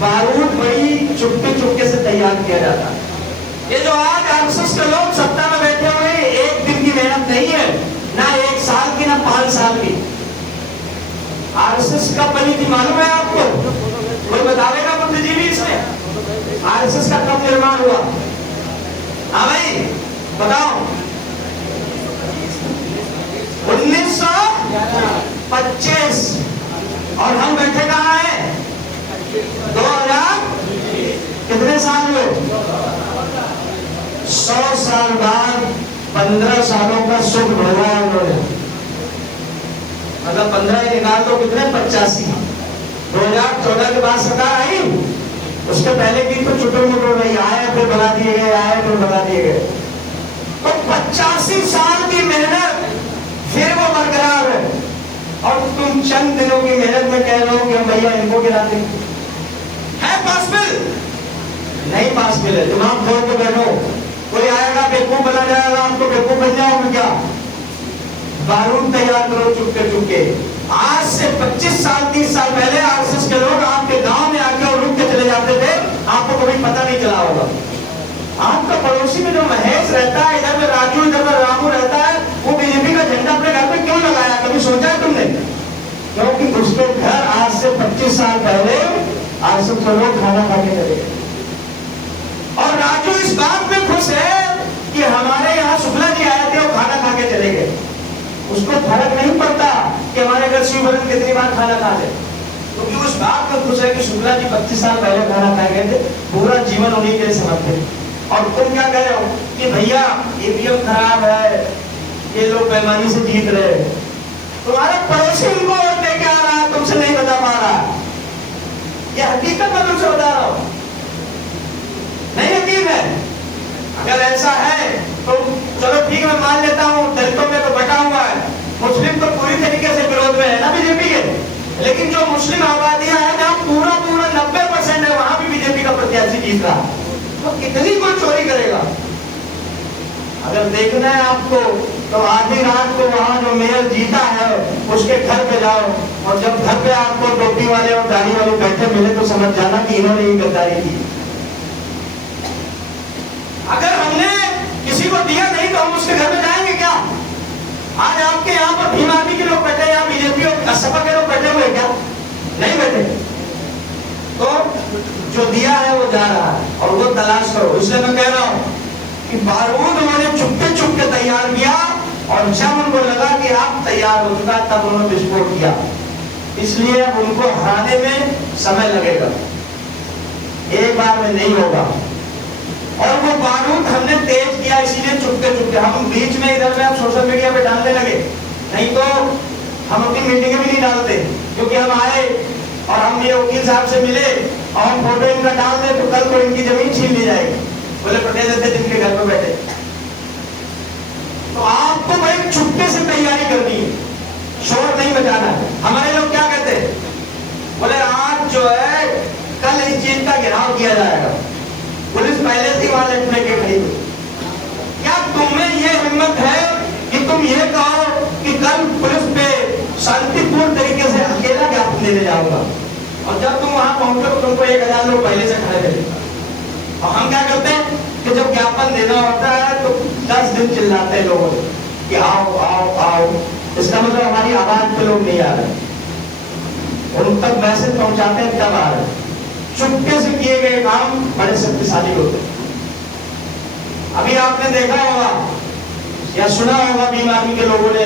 बारूद बड़ी चुपके चुपके से तैयार किया जाता है। ये जो आज आरएसएस के लोग सत्ता में बैठे हुए, एक दिन की मेहनत नहीं है, ना 1 साल की, ना 5 साल की। आरएसएस कब बनी थी मालूम है आपको? कोई बतावेगा बुद्धिजीवी इसमें? आरएसएस का कब निर्माण हुआ? हाँ भाई बताओ। 1925। और हम बैठे कहाँ हैं? 2000 कितने साल हुए? 100 साल बाद 15 सालों का सुख भोगा है उन्होंने। मतलब 15 ही निकाल दो, कितने? 85। 2014 के बाद सरकार आई, उसके पहले की तो चुटुर मुटुर नहीं आए, फिर बना दिए गए, आए फिर बना दिए गए। तो 85 साल की मेहनत फिर वो बरकरार है, और तुम चंद दिनों की मेहनत में कह रहे हो कि हम भैया इनको गिरा देंगे। है पॉसिबल? नहीं पॉसिबल है। दिमाग खोल के बैठो। कोई आएगा बेवकूफ बना जाएगा, आपको बेवकूफ बन जाओगे क्या? बारूद तैयार करो चुपके चुपके। आज से 25 साल 30 साल पहले आरएसएस के लोग आपके गांव में आके और रुक के चले जाते थे, आपको कभी पता नहीं चला होगा। आपका पड़ोसी में जो महेश रहता है, इधर में राजू, इधर में रामू रहता है, वो बीजेपी का झंडा अपने घर पे क्यों लगाया? कभी सोचा है तुमने? क्योंकि उसके घर आज से 25 साल पहले आरएसएस के लोग खाना खा के चले गए। और राजू इस बात में खुश है कि हमारे यहाँ शुक्ला जी आए थे और खाना खा के चले गए। उसको फर्क नहीं पड़ता कि हमारे घर शिवभरन कितनी बार खाना खा ले, क्योंकि उस बात में खुश है कि शुक्ला जी 25 साल पहले खाना खा गए थे, पूरा जीवन उन्हीं के लिए समर्पित। और तुम क्या कह रहे हो कि भैया ईवीएम खराब है, ये लोग बेईमानी से जीत रहे। तुम्हारा पड़ोसी उनको वोट देके आ रहा है, तुमसे नहीं बता पा रहा। ये हकीकत मैं तुमसे बता रहा हूं, नहीं यकीन है? अगर ऐसा है तो चलो ठीक, मैं मान लेता हूँ दलितों में तो बटा हुआ है, मुस्लिम तो पूरी तरीके से विरोध में है ना बीजेपी के, लेकिन जो मुस्लिम आबादियां हैं जहाँ पूरा 90% है, वहां भी बीजेपी का प्रत्याशी जीत रहा, तो कितनी कोई चोरी करेगा? अगर देखना है आपको तो आधी रात को वहां जो मेयर जीता है उसके घर पे जाओ, और जब घर पे आपको टोपी वाले और दाढ़ी वाले बैठे मिले तो समझ जाना कि इन्होंने ही गद्दारी की। अगर हमने किसी को दिया नहीं तो हम उसके घर में जाएंगे क्या? आज आपके यहाँ पर भीम आर्मी के लोग बैठे, यहाँ बीजेपी और सपा के लोग बैठे हुए क्या? नहीं बैठे। तो जो दिया है वो जा रहा है, और वो तलाश करो। इसलिए मैं कह रहा हूँ कि बारूद उन्होंने चुपके चुपके तैयार किया, और जब उनको लगा कि आप तैयार हो चुका तब उन्होंने विस्फोट किया। इसलिए अब उनको हराने में समय लगेगा, एक बार में नहीं होगा। और वो बारूद हमने तेज किया इसीलिए चुपके चुपके, हम बीच में इधर में आप सोशल मीडिया पे डालने लगे, नहीं तो हम अपनी मीटिंग भी नहीं डालते, क्योंकि हम आए और हम ये वकील साहब से मिले और हम फोटो इनका डाल दे तो कल को इनकी जमीन छीन ली जाएगी, बोले पटेल देते जिनके घर पे बैठे। तो आपको भाई चुपके से तैयारी करनी है, शोर नहीं मचाना है। हमारे लोग क्या कहते हैं, बोले आज जो है कल इस चीज का घेराव किया जाएगा, पुलिस पहले से वहां लटने के खड़ी हुई। क्या तुम्हें ये हिम्मत है कि तुम ये कहो कि कल पुलिस पे शांतिपूर्ण तरीके से अकेला ज्ञापन देने जाऊंगा, और जब तुम वहां पहुंचे तो तुमको 1000 लोग पहले से खड़े थे। और हम क्या करते हैं कि जब ज्ञापन देना होता है तो 10 दिन चिल्लाते हैं लोगों कि आओ आओ आओ। इसका मतलब हमारी आवाज पे लोग नहीं आ रहे, उन तक मैसेज पहुंचाते हैं तब आ रहे। चुपके से किए गए काम बड़े शक्तिशाली होते हैं। अभी आपने देखा होगा या सुना होगा भीम आर्मी के लोगों ने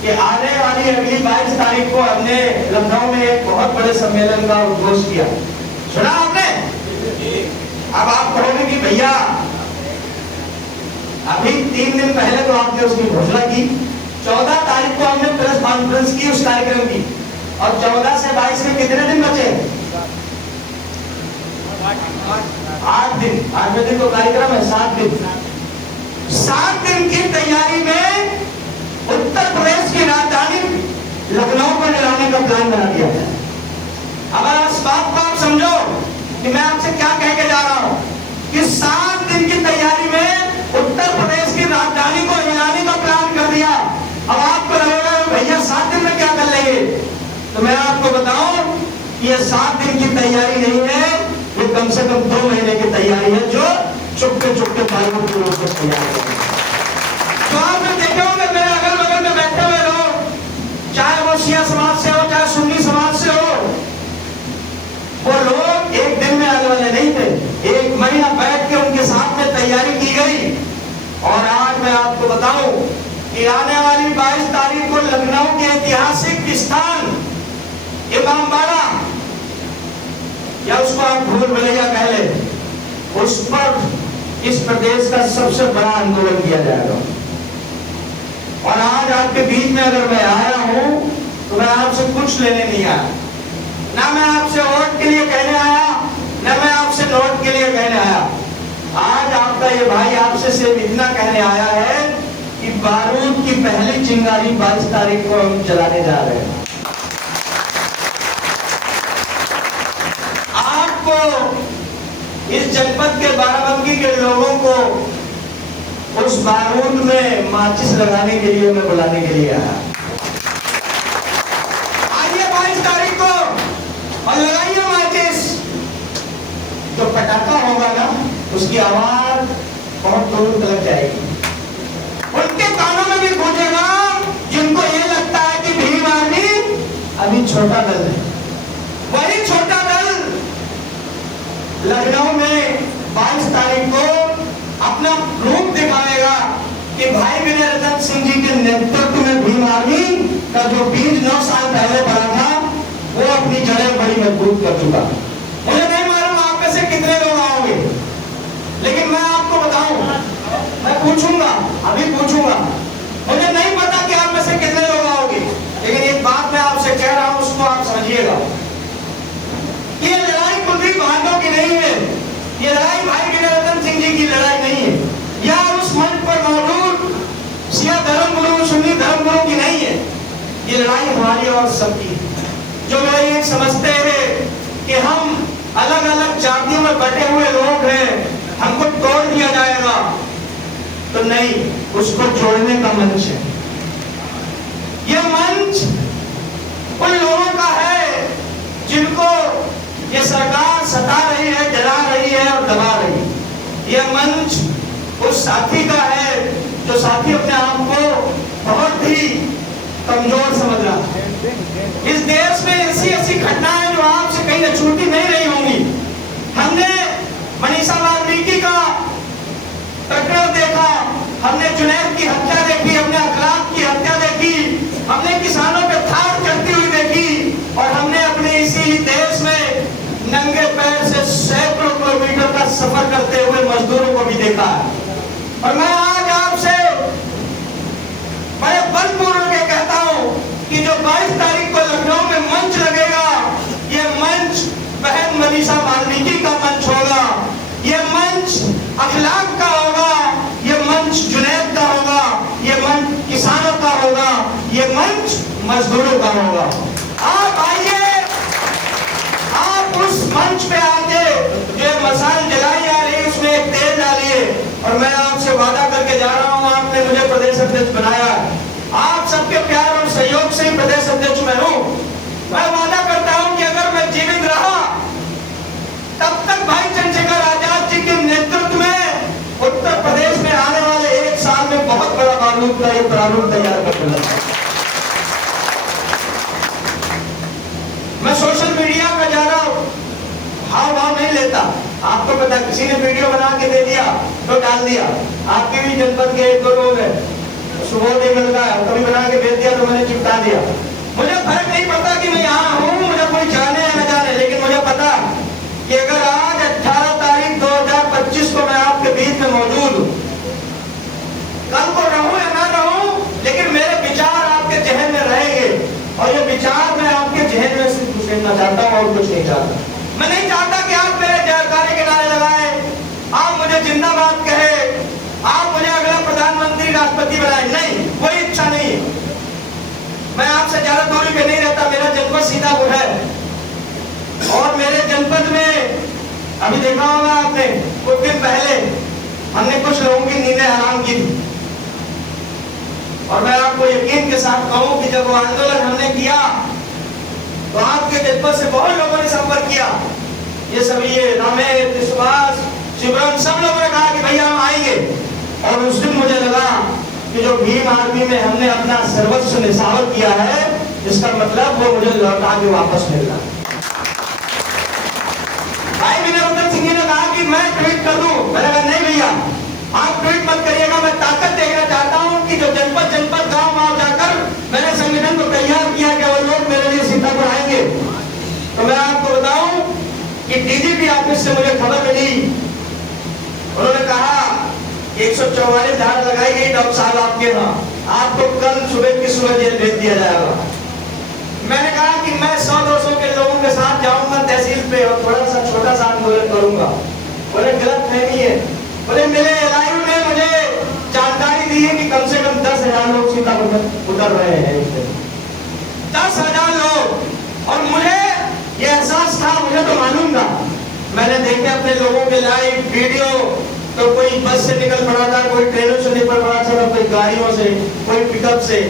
कि आने वाली अगली 22 तारीख को हमने लखनऊ में एक बहुत बड़े सम्मेलन का उद्घोष किया। सुना आपने? अब आप कहोगे कि भैया अभी 3 दिन पहले तो आपने उसकी घोषणा की, 14 तारीख को हमने प्रेस कॉन्फ्रेंस की उस कार्यक्रम की, और 14 से 22 में कितने दिन बचे? 8 दिन। 8वें दिन तो कार्यक्रम है, 7 दिन। 7 दिन की तैयारी में उत्तर प्रदेश की राजधानी लखनऊ को जलाने का प्लान बना दिया है। अब इस बात को आप समझो कि मैं आपसे क्या कह के जा रहा हूं कि 7 दिन की तैयारी में उत्तर प्रदेश की राजधानी को हिलाने का प्लान कर दिया। अब आपको लगेगा भैया 7 दिन में क्या कर लेंगे, तो मैं आपको बताऊं कि ये 7 दिन की तैयारी नहीं है, ये कम से कम 2 महीने की तैयारी है, जो चुपके चुपके बारूद के रूप में तैयार है। तो आपने देखे होंगे मेरे अगल बगल में शिया समाज से हो चाहे सुन्नी समाज से हो, वो लोग एक दिन में आने वाले नहीं थे। 1 महीना बैठ के उनके साथ में तैयारी की गई। और आज मैं आपको बताऊं कि आने वाली 22 तारीख को लखनऊ के ऐतिहासिक स्थान इमामबाड़ा, या उसको आप भूल भुलैया कह ले, उस पर इस प्रदेश का सबसे बड़ा आंदोलन किया जाएगा। और आज आपके बीच में अगर मैं आया हूं तो मैं आपसे कुछ लेने नहीं आया, ना मैं आपसे वोट के लिए कहने आया, ना मैं आपसे नोट के लिए कहने आया। आज आपका ये भाई आपसे सिर्फ इतना कहने आया है कि बारूद की पहली चिंगारी 22 तारीख को हम जलाने जा रहे हैं। आपको इस जनपद के बाराबंकी के लोगों को उस बारूद में माचिस लगाने के लिए मैं बुलाने के लिए आया। आइए 22 तारीख को और लगाइए माचिस। जो पटाखा होगा ना, उसकी आवाज बहुत दूर तक जाएगी, उनके कानों में भी गूंजेगा जिनको ये लगता है कि भीम आर्मी अभी छोटा दल है। वही छोटा दल लखनऊ में 22 तारीख को अपना रूप दिखाएगा कि भाई विनय रतन सिंह जी के नेतृत्व में भीम आर्मी का जो बीज 9 साल पहले पड़ा था, वो अपनी जड़ें बड़ी मजबूत कर चुका। मुझे नहीं मालूम आप में से कितने लोग आओगे, लेकिन मैं आपको बताऊं, मैं पूछूंगा, अभी पूछूंगा, मुझे नहीं पता कि आप में से कितने लोग आओगे, लेकिन एक बात मैं आपसे कह रहा हूं, उसको आप समझिएगा। ये लड़ाई कुलदीप बहादुर की नहीं है, ये लड़ाई भाई विनय रतन सिंह जी की लड़ाई नहीं है, या उस मंच पर मौजूद शिया धर्मगुरु सुन्नी धर्मगुरु की नहीं है। ये लड़ाई हमारी और सबकी है। जो लोग ये समझते हैं कि हम अलग अलग जातियों में बटे हुए लोग हैं, हमको तोड़ दिया जाएगा, तो नहीं, उसको जोड़ने का मंच है। यह मंच उन लोगों का है जिनको ये सरकार सता रही है, डरा रही है और दबा रही है। यह मंच उस साथी का है जो साथी अपने आप को बहुत ही कमजोर समझ रहा है। इस देश में ऐसी घटनाएं जो आपसे कहीं छूटी नहीं रही होंगी। हमने मनीषा वाल्मीकि का प्रकरण देखा, हमने जुनैद की हत्या देखी, हमने अखलाक की हत्या देखी, हमने किसानों पे थार चढ़ती हुई देखी, और हमने अपने इसी देश में नंगे पैर से सैकड़ों किलोमीटर का सफर करते हुए मजदूरों को भी देखा है। और मैं आज आपसे बड़े बलपूर्वक कहता हूं कि जो 22 तारीख को लखनऊ में मंच लगेगा, ये मंच बहन मनीषा वाल्मीकि का मंच होगा, ये मंच अखलाक का होगा, ये मंच जुनैद का होगा, ये मंच किसानों का होगा, ये मंच मजदूरों का होगा। आप आइए, आप उस मंच पे आके जो मसाल जलाई जा रही है उसमें एक तेल डालिए। और मैं आपसे वादा करके जा रहा हूं, आपने मुझे प्रदेश अध्यक्ष बनाया, आप सबके प्यार और सहयोग से ही प्रदेश अध्यक्ष मैं हूं। मैं वादा करता हूं कि अगर मैं जीवित रहा तब तक भाई चंद्रशेखर आजाद जी के नेतृत्व में उत्तर प्रदेश में आने वाले 1 साल में बहुत बड़ा बारूद का ये प्रारूप तैयार कर दूंगा। मैं सोशल मीडिया का ज्यादा हाव भाव नहीं लेता। आपको पता, किसी ने वीडियो बना के दे दिया तो डाल दिया। आपके भी जनपद के 1-2 लोग हैं, सुबह निकल का कभी बना के भेज दिया तो मैंने चिपका दिया। मुझे फर्क नहीं पड़ता कि मैं यहाँ हूँ, मुझे कोई जाने या न जाने, लेकिन मुझे पता कि अगर आज 18 तारीख 2025 को मैं आपके बीच में मौजूद हूँ, कल को रहूं या ना रहूं, लेकिन मेरे विचार आपके जहन में रहेंगे। और ये विचार मैं आपके जहन में सिर्फ घुसेड़ना चाहता हूँ और कुछ नहीं चाहता। मैं नहीं चाहता कि आप मेरे जयकारे के नारे लगाए, आप मुझे जिंदाबाद कहे, आप मुझे अगला प्रधानमंत्री राष्ट्रपति बनाए, नहीं, कोई इच्छा नहीं है। मैं आपसे ज्यादा दूरी पे नहीं रहता, मेरा जनपद सीतापुर है, और मेरे जनपद में अभी देखा होगा आपने, कुछ दिन पहले हमने कुछ लोगों की नींदें हराम की थी। और मैं आपको यकीन के साथ कहूं कि जब वो आंदोलन हमने किया तो आपके जनपद से बहुत लोगों ने संपर्क किया। ये सभी, ये रमेश, सुभाष, शिवरन, सब लोगों ने कहा कि भैया हम आएंगे। और उस दिन मुझे लगा कि जो भीम आर्मी में हमने अपना सर्वस्व निछावर किया है, इसका मतलब वो मुझे लौटा के वापस मिलना। भाई विनय सिंह ने कहा कि मैं ट्वीट कर दूं, मैंने कहा नहीं भैया आप ट्वीट मत करिएगा, मैं ताकत देखना चाहता हूं कि जो जनपद जनपद गांव जाकर मैंने संगठन को तैयार किया कि वो लोग मेरे लिए सीतापुर आएंगे। तो मैं आपको बताऊं कि डीजीपी ऑफिस से मुझे खबर मिली, उन्होंने कहा 144 धारा लगाई गई डॉक्टर साहब आपके यहाँ, आपको कल सुबह की सुबह जेल भेज दिया जाएगा। मैंने कहा कि मैं 100-200 के लोगों के साथ जाऊंगा तहसील पे और थोड़ा सा छोटा सा आंदोलन करूंगा। बोले गलत फहमी है। बोले मेरे एलआईयू ने मुझे जानकारी दी है कि कम से कम 10,000 लोग सीतापुर में उतर रहे हैं। 10,000 लोग, और मुझे ये एहसास था, मुझे तो मालूम था। मैंने देखे अपने लोगों के लाइव वीडियो, तो कोई बस से निकल पड़ा था, कोई ट्रेनों से निकल पड़ा था, कोई गाड़ियों से, कोई पिकअप से।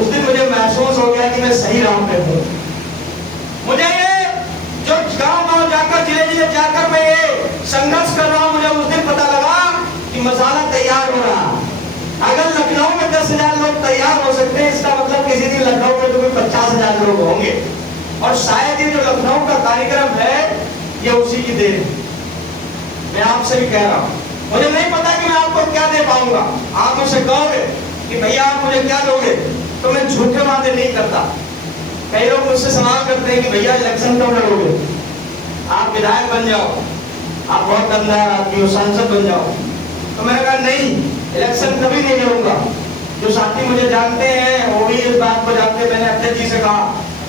उस दिन मुझे महसूस हो गया कि मैं सही राह पे हूँ। मुझे ये जो गांव-गांव जाकर जिले जिले जाकर मैं ये संघर्ष कर रहा हूँ, मुझे उस दिन पता लगा कि मसाला तैयार हो रहा। अगर लखनऊ में 10,000 लोग तैयार हो सकते हैं, इसका मतलब किसी दिन लखनऊ में तो कोई 50,000 लोग होंगे। और शायद ये जो लखनऊ का कार्यक्रम है ये उसी की देन है। मैं आपसे भी कह रहा हूँ, मुझे नहीं पता कि मैं आपको क्या दे पाऊंगा। आप मुझसे कहोगे कि भैया आप मुझे क्या दोगे, तो मैं झूठे वादे नहीं करता। कई लोग मुझसे सवाल करते हैं कि भैया इलेक्शन कब लड़ोगे, आप विधायक बन जाओ, आप बहुत दमदार आदमी हो, सांसद बन जाओ। तो मैंने कहा नहीं, इलेक्शन कभी नहीं लड़ूंगा। जो साथी मुझे जानते हैं वो भी इस बात को जानते हैं। मैंने अध्यक्ष जी से कहा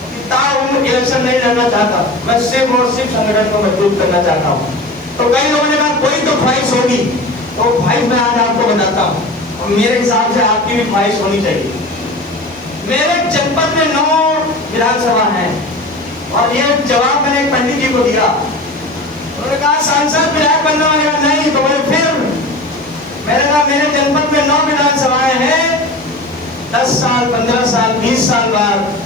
कि ताऊं इलेक्शन नहीं लड़ना चाहता, मैं सिर्फ और सिर्फ संगठन को मजबूत करना चाहता हूँ। तो कई लोगों ने कहा कोई तो ख्वाहिश होगी, तो ख्वाहिश मैं आज आपको बताता हूँ, और मेरे हिसाब से आपकी भी ख्वाहिश होनी चाहिए। मेरे जनपद में 9 विधानसभा है, और ये जवाब मैंने एक पंडित जी को दिया। उन्होंने कहा सांसद विधायक बनना, मैंने कहा नहीं। तो बोले फिर? मैंने कहा मेरे जनपद में 9 विधानसभाएं हैं, 10 साल 15 साल 20 साल बाद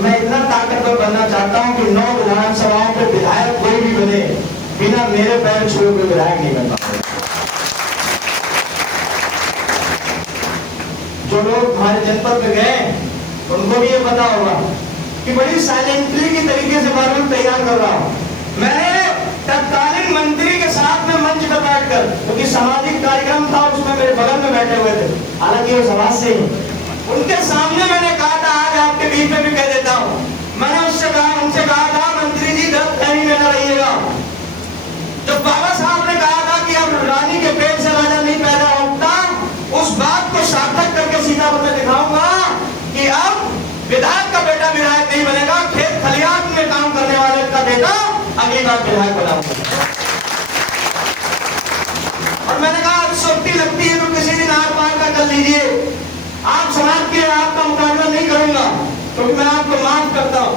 मैं इतना ताकतवर बनना चाहता हूं कि 9 विधानसभाओं के विधायक कोई भी बने, बिना मेरे पैर छुए हुए विधायक नहीं बन पाएगा। जो लोग हमारे जनपद में गए उनको भी ये पता होगा कि बड़ी साइलेंटली की तरीके से बार तैयार कर रहा हूं। मैंने तत्कालीन मंत्री के साथ में मंच पर बैठकर, क्योंकि सामाजिक कार्यक्रम था, उसमें मेरे बगल में बैठे हुए थे, हालांकि वो समाज से ही, उनके सामने मैंने कहा था, आज आपके बीच में भी कह देता हूं, मैंने उनसे कहा था मंत्री जी गलतफहमी में न रहिएगा। जब बाबा साहब ने कहा था कि अब रानी के पेट से राजा नहीं पैदा होता, उस बात को सार्थक करके सीतापुर में दिखाऊंगा कि अब विधायक का बेटा विधायक नहीं बनेगा, खेत खलिहान में काम करने वाले का बेटा अगली बार विधायक बनाऊंगा। और मैंने कहा सोटी लगती है तो किसी दिन आर पार का कर लीजिए, आप समाज के आपका मुकाबला नहीं करूंगा, क्योंकि मैं आपको माफ करता हूं।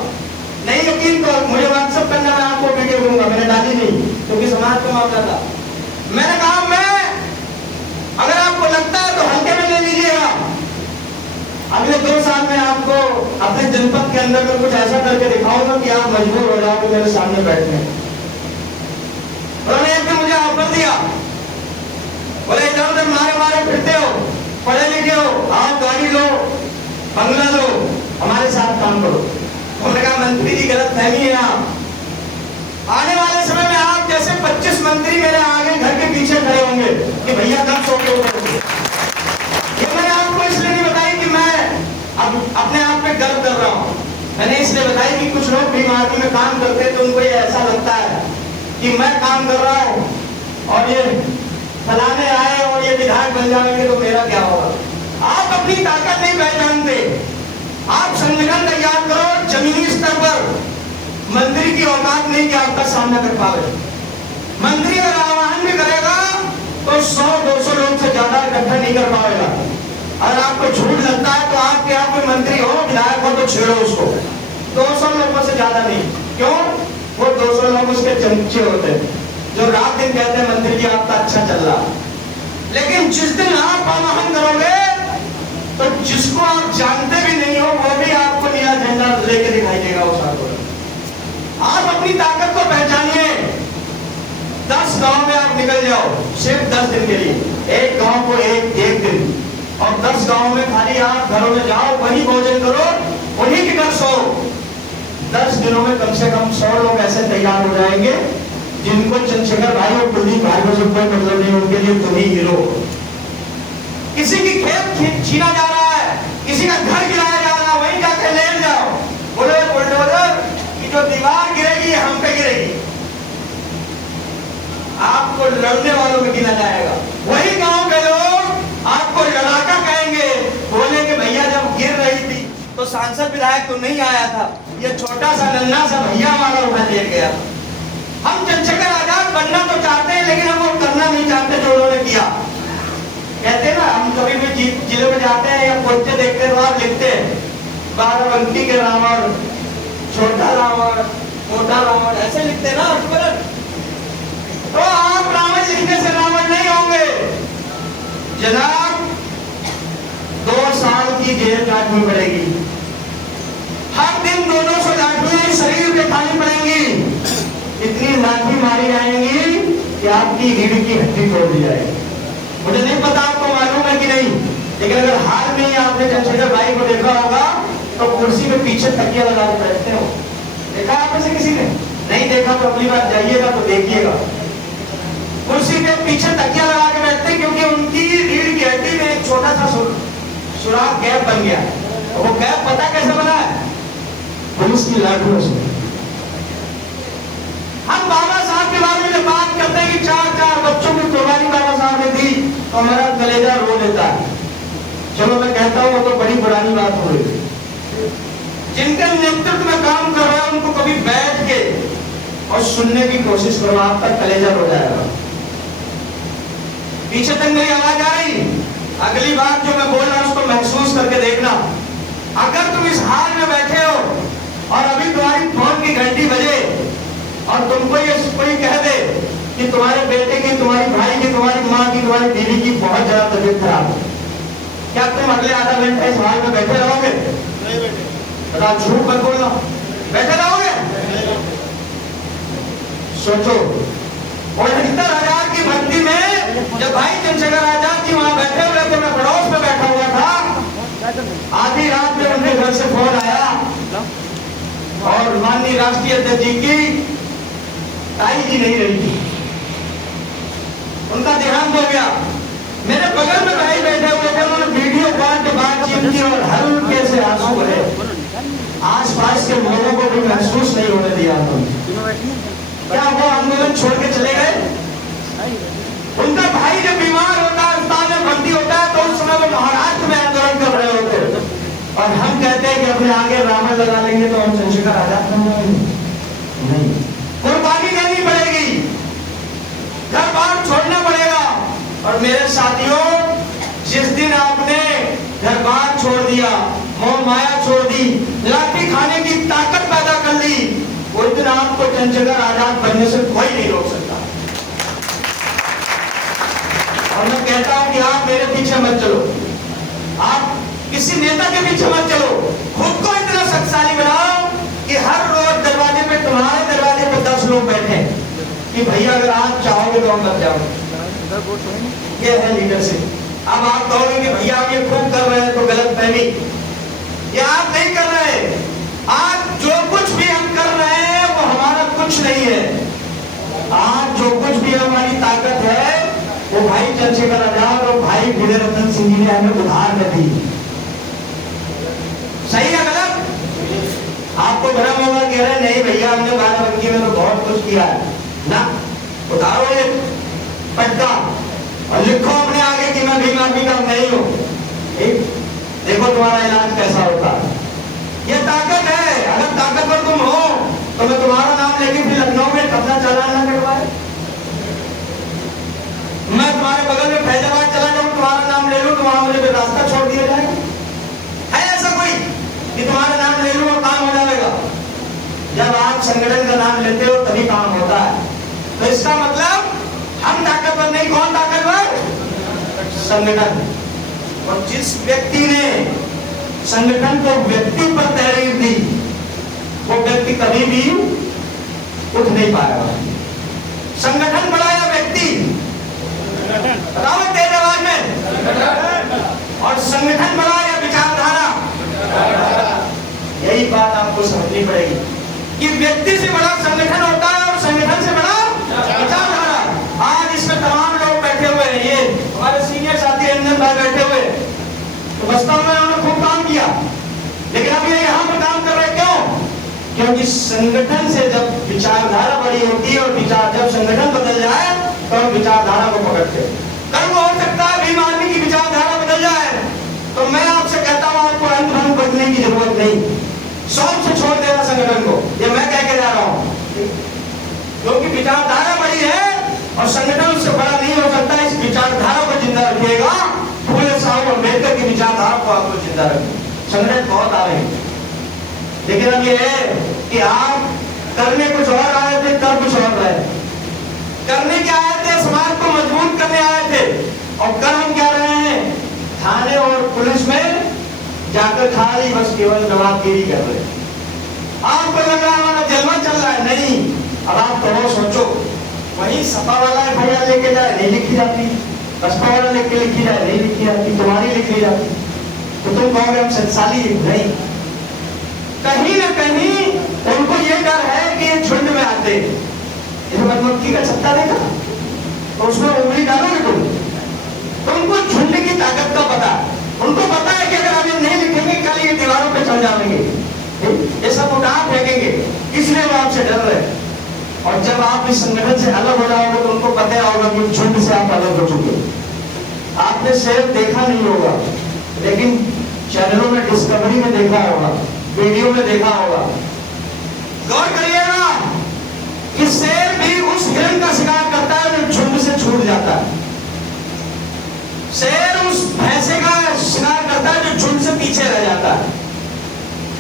नहीं यकीन तो मुझे व्हाट्सएप करना, मैं आपको वीडियो दूंगा, मैंने डाली नहीं क्योंकि समाज को मामला था। मैंने कहा मैं, अगर आपको लगता है तो हल्के में ले लीजिएगा, अगले 2 साल में आपको अपने जनपद के अंदर में कुछ ऐसा करके दिखाऊंगा कि आप मजबूर हो जाओगे मेरे सामने बैठने। उन्होंने एक दिन मुझे ऑफर दिया, बोले इधर उधर मारे फिरते हो, पढ़े लिखे हो, आप गाड़ी लो, बंगला लो, हमारे साथ काम करो। उन्होंने कहा मंत्री जी गलत फहमी है, आप आने वाले समय में आप जैसे 25 मंत्री मेरे आगे घर के पीछे खड़े होंगे कि भैया कब सो के ऊपर। ये मैंने आपको इसलिए नहीं बताई कि मैं अब अपने आप पे गर्व कर रहा हूँ, मैंने इसलिए बताई कि कुछ लोग बीमारी में काम करते हैं तो उनको ये ऐसा लगता है कि मैं काम कर रहा हूँ और ये फलाने आए और ये विधायक बन जाएंगे तो मेरा क्या होगा। आप अपनी ताकत नहीं पहचानते, आप संगठन तैयार करो जमीनी स्तर पर। मंत्री की औकात नहीं कि आपका सामना कर पावे। मंत्री अगर आह्वान भी करेगा तो 100-200 लोग से ज्यादा इकट्ठा नहीं कर पाएगा। अगर आपको झूठ लगता है तो आपके आप कोई मंत्री हो विधायक हो तो छेड़ो उसको, 200 लोगों से ज्यादा नहीं। क्यों? वो 200 लोग उसके चमचे होते हैं जो रात दिन कहते हैं मंत्री जी आपका अच्छा चल रहा। लेकिन जिस दिन आप आह्वान करोगे तो जिसको आप जानते भी नहीं हो वो भी आपको नया झंडा लेके दिखाई देगा उस आंदोलन। आप अपनी ताकत को पहचानिए। 10 गांव में आप निकल जाओ सिर्फ 10 दिन के लिए, एक गांव को एक दिन, और 10 गांव में खाली आप घरों में जाओ, वही भोजन करो उन्हीं के घर 100, 10 दिनों में कम से कम 100 लोग ऐसे तैयार हो जाएंगे जिनको चंद्रशेखर भाई और कुलदीप भाई को कोई मतलब नहीं, उनके लिए तुम ही हीरो। किसी की खेत छीना जा रहा है, किसी का घर गिराया जा रहा है, वहीं जाके ले जाओ, बोले बुलडोजर की जो दीवार गिरेगी हम पे गिरेगी, आपको लड़ने वालों में गिना जाएगा। वही गांव के लोग आपको लड़ाका कहेंगे, बोलेंगे भैया जब गिर रही थी तो सांसद विधायक तो नहीं आया था, ये छोटा सा नन्हा सा भैया हमारा उठा ले गया। हम चंद्रशेखर आजाद बनना तो चाहते हैं लेकिन हम वो करना नहीं चाहते जो उन्होंने किया। कहते हैं ना, हम कभी भी जिले में जाते हैं या पोस्टे देखते हैं तो आप लिखते हैं बाराबंकी के रावण, छोटा रावण, मोटा रावण, ऐसे लिखते हैं ना अकबर। तो आप रावण लिखने से रावण नहीं होंगे जनाब। 2 साल की जेल काटनी पड़ेगी, हर दिन 200 लाठियां शरीर पे खानी पड़ेंगी, इतनी लाठी मारी जाएंगी कि आपकी रीढ़ की हड्डी तोड़ दी जाएगी। मुझे नहीं पता आपको मालूम है कि नहीं, लेकिन अगर हाल में ही आपने चंद्रशेखर भाई को देखा होगा तो कुर्सी में पीछे तकिया लगा के बैठते हो। देखा आप में से किसी ने? नहीं देखा तो अगली बार जाइएगा तो देखिएगा, कुर्सी के पीछे तकिया लगा के बैठते, क्योंकि उनकी रीढ़ की हड्डी में एक छोटा सा सुराख गैप बन गया। वो गैप पता कैसे बना है? पुलिस की लाठियों से। हम बाबा साहब के बारे में बात करते हैं कि 4 बच्चों की कुर्बानी बाबा साहब ने दी तो हमारा कलेजा रो लेता है। चलो मैं कहता हूँ वो तो बड़ी पुरानी बात हो रही। जिनके नेतृत्व में काम कर रहे हैं उनको कभी बैठ के और सुनने की कोशिश करो, आपका कलेजा रो जाएगा। पीछे तक मेरी आवाज आ रही? अगली बात जो मैं बोल रहा हूं उसको महसूस करके देखना। अगर तुम इस हाल में बैठे हो और अभी तुम्हारी फोन की घंटी बजे और तुमको ये कोई कह दे कि तुम्हारे बेटे की, तुम्हारी भाई की, तुम्हारी माँ की, तुम्हारी बीवी की बहुत ज्यादा तबीयत खराब है, क्या तुम अगले आधा घंटा इस हाल में बैठे रहोगे? नहीं बैठे। बताओ, झूठ मत बोलना, बैठे रहोगे? सोचो, 69,000 की भर्ती में जब भाई चंद्रशेखर आजाद जी वहां बैठे हुए थे, मैं पड़ोस में बैठा हुआ था, आधी रात में उनके घर से फोन आया और माननीय राष्ट्रीय अध्यक्ष जी की ताई जी नहीं रही थी, उनका देहांत हो गया। मेरे बगल में भाई बैठे हुए थे, उन्होंने वीडियो कॉल पे बातचीत की और हल्के से आंसू भरे। आसपास के लोगों को भी महसूस नहीं होने दिया उन्होंने। क्या वो आंदोलन छोड़ के चले गए? उनका भाई जब बीमार होता है, अस्पताल में भर्ती होता है, तो उस समय वो महाराष्ट्र में आंदोलन कर रहे होते, और हम कहते हैं कि अपने आगे रावण लगा लेंगे तो हम चंद्रशेखर आजाद बन जाएंगे। नहीं, कुर्बानी देनी पड़ेगी, घर बार छोड़ना पड़ेगा। और मेरे साथियों, जिस दिन आपने घर बार छोड़ दिया, मोह माया छोड़ दी, लाठी खाने की ताकत पैदा कर ली, उस दिन आपको चंद्रशेखर आजाद बनने से कोई नहीं रोक सकता। और मैं कहता हूं कि आप मेरे पीछे मत चलो, आप किसी नेता के पीछे मत चलो, खुद को इतना शक्तिशाली बनाओ कि हर रोज दरवाजे पे, तुम्हारे दरवाजे पे 10 लोग बैठे कि भैया अगर आप चाहोगे तो हम बच जाओगे। ये है लीडरशिप। अब आप कहोगे कि भैया आप ये खूब कर रहे हैं तो गलत फहमी, ये आप नहीं कर रहे। आज जो कुछ भी हम कर रहे हैं वो हमारा कुछ नहीं है। आज जो कुछ भी हमारी ताकत है वो भाई चंद्रशेखर आजाद और भाई विजय रतन सिंह जी ने हमें उधार में दी। सही है गलत? आपको भ्रम होगा कि अरे नहीं भैया हमने बाराबंकी में तो बहुत कुछ किया है ना, उतारो ये पट्टा और लिखो अपने आगे कि मैं भीम आर्मी का नहीं हूं। देखो तुम्हारा इलाज कैसा होता है। ये ताकत है। अगर ताकतवर तुम हो तो मैं तुम्हारा नाम लेके फिर लखनऊ में कब्जा चालान ना करवाए, मैं तुम्हारे बगल में फैजाबाद चला जाऊं, तुम्हारा नाम ले लूं तो वहां मुझे रास्ता छोड़ दिया जाएगा? है ऐसा कोई कि तुम्हारा नाम ले लूं और काम हो जाएगा? जब आप संगठन का नाम लेते हो तभी काम होता है। तो इसका मतलब हम ताकतवर नहीं, कौन ताकतवर? संगठन। और जिस व्यक्ति ने संगठन को व्यक्ति पर तहरीर दी वो व्यक्ति कभी भी उठ नहीं पाएगा। संगठन बड़ा या व्यक्ति? बताओ तेज आवाज में। और संगठन बड़ा या विचारधारा? यही बात आपको समझनी पड़ेगी कि व्यक्ति से बड़ा संगठन होता है और संगठन से बड़ा विचारधारा। आज इसमें तमाम लोग बैठे हुए हैं, ये हमारे सीनियर साथी रंजन भाई बैठे हुए, तो वास्तव में उन्होंने खूब काम किया, लेकिन अब ये यहाँ पर काम कर रहे क्यों? क्योंकि संगठन से जब विचारधारा बड़ी होती है और जब संगठन बदल जाए तो हम विचारधारा को पकड़ते हैं। कल को हो सकता है भीम आर्मी की विचारधारा बदल जाए, तो मैं आपसे कहता हूं आपको अंत भंग बदलने की जरूरत नहीं, शौक से छोड़ देना संगठन को, ये मैं कह के जा रहा हूं। क्योंकि विचारधारा बड़ी है और संगठन उससे बड़ा नहीं हो सकता। इस विचारधारा को जिंदा रखिएगा, फूले साहब अम्बेडकर की विचारधारा को आपको जिंदा रखें। संगठन बहुत आ रहे हैं, लेकिन अब ये है कि आप करने कुछ और आए थे, कर कुछ और रहे। करने क्या आए थे? समाज को मजबूत करने आए थे, और कर हम क्या रहे हैं? थाने और पुलिस में जाकर खाली बस केवल जवाबदेही कर रहे हैं। आपको लग रहा है हमारा जलवा चल रहा है, नहीं। अब आप तो सोचो, वही सपा वाला FIR लेके जाए, नहीं लिखी जाती, बसपा वाला लेके लिखी जाए, नहीं लिखी जाती, तुम्हारी लिख ली जाती, तो तुम कहोगे हम संसाली नहीं। कहीं न कहीं उनको ये डर है कि ये झुंड में आते, मधुमक्खी का छत्ता देखा तो उसमें उंगली डालोगे तुम, उनको झुंड की ताकत का पता, उनको पता है कि अगर हम ये नहीं लिखेंगे कल ये दीवारों पे चढ़ जाएंगे, ये सब उठा फेंकेंगे, इसलिए वो आपसे डर रहे। और जब आप इस संगठन से अलग हो जाओगे तो उनको पता होगा कि झुंड से आप अलग हो चुके। आपने शेर देखा नहीं होगा, लेकिन चैनलों में डिस्कवरी में देखा होगा, वीडियो में देखा होगा। गौर करिएगा कि शेर भी उस हिरण का शिकार करता है जो झुंड से छूट जाता है। शेर उस भैंसे का शिकार करता है जो झुंड से पीछे रह जाता है।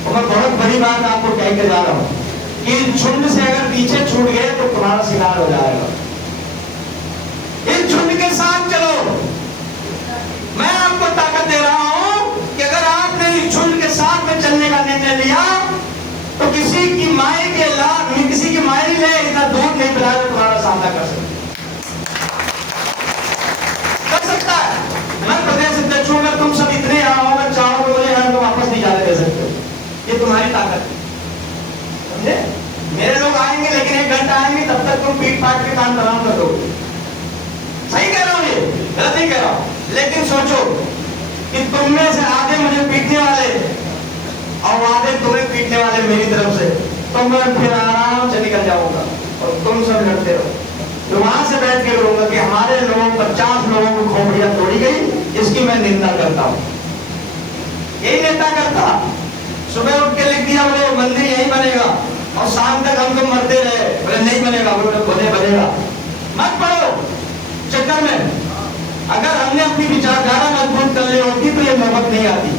और मैं बहुत बड़ी बात आपको कह के जा रहा हूं कि झुंड से अगर पीछे छूट गए तो तुम्हारा शिकार हो जाएगा। इस झुंड के साथ चलो। मैं आपको ताकत दे रहा हूं कि अगर आपने इस झुंड के साथ में चलने का निर्णय लिया तो किसी की माए के लाभ, किसी की माए ले इतना दूध नहीं पिलाया तो तुम्हारा सामना कर सकता है। मैं प्रदेश अध्यक्ष हूं, तुम सब इतने यहाँ हो, अगर चाहो तो मुझे यहाँ तो वापस नहीं जाने दे सकते। ये तुम्हारी ताकत है, समझे? मेरे लोग आएंगे लेकिन 1 घंटा आएंगे, तब तक तुम पीट पाट के काम तमाम कर दोगे। सही कह रहा हूं, ये गलत नहीं कह रहा हूं। लेकिन सोचो कि तुम में से आधे मुझे पीटने वाले और आधे तुम्हें पीटने वाले मेरी तरफ से, तो मैं फिर आराम से निकल जाऊंगा और तुम सब लड़ते रहो। तो वहां से बैठ के करूंगा कि हमारे लोगों 50 लोगों को खोपड़ियां तोड़ी गई, इसकी मैं निंदा करता हूं। यही नेता करता, सुबह उठ के लिख दिया बोले मंदिर यही बनेगा और शाम तक हम तो मरते रहे, बोले नहीं बनेगा, बोले बनेगा। मत पढ़ो चक्कर में। अगर हमने अपनी विचारधारा मजबूत कर ली होती तो ये नौबत नहीं आती।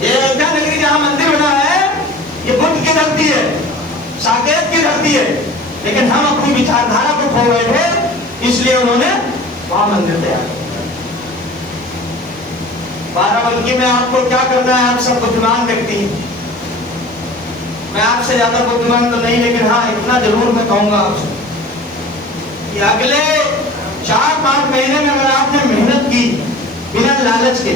ये अयोध्या नगरी जहां मंदिर बना है, ये बुद्ध की धरती है, साकेत की धरती है, लेकिन हम अपनी विचारधारा को खो गए थे, इसलिए उन्होंने वहां मंदिर तैयार किया। बाराबंकी में आपको क्या करना है? आप सब बुद्धिमान व्यक्ति, मैं आपसे ज्यादा बुद्धिमान तो नहीं, लेकिन हाँ इतना जरूर मैं कहूंगा आपसे कि अगले 4-5 महीने में अगर आपने मेहनत की बिना लालच के,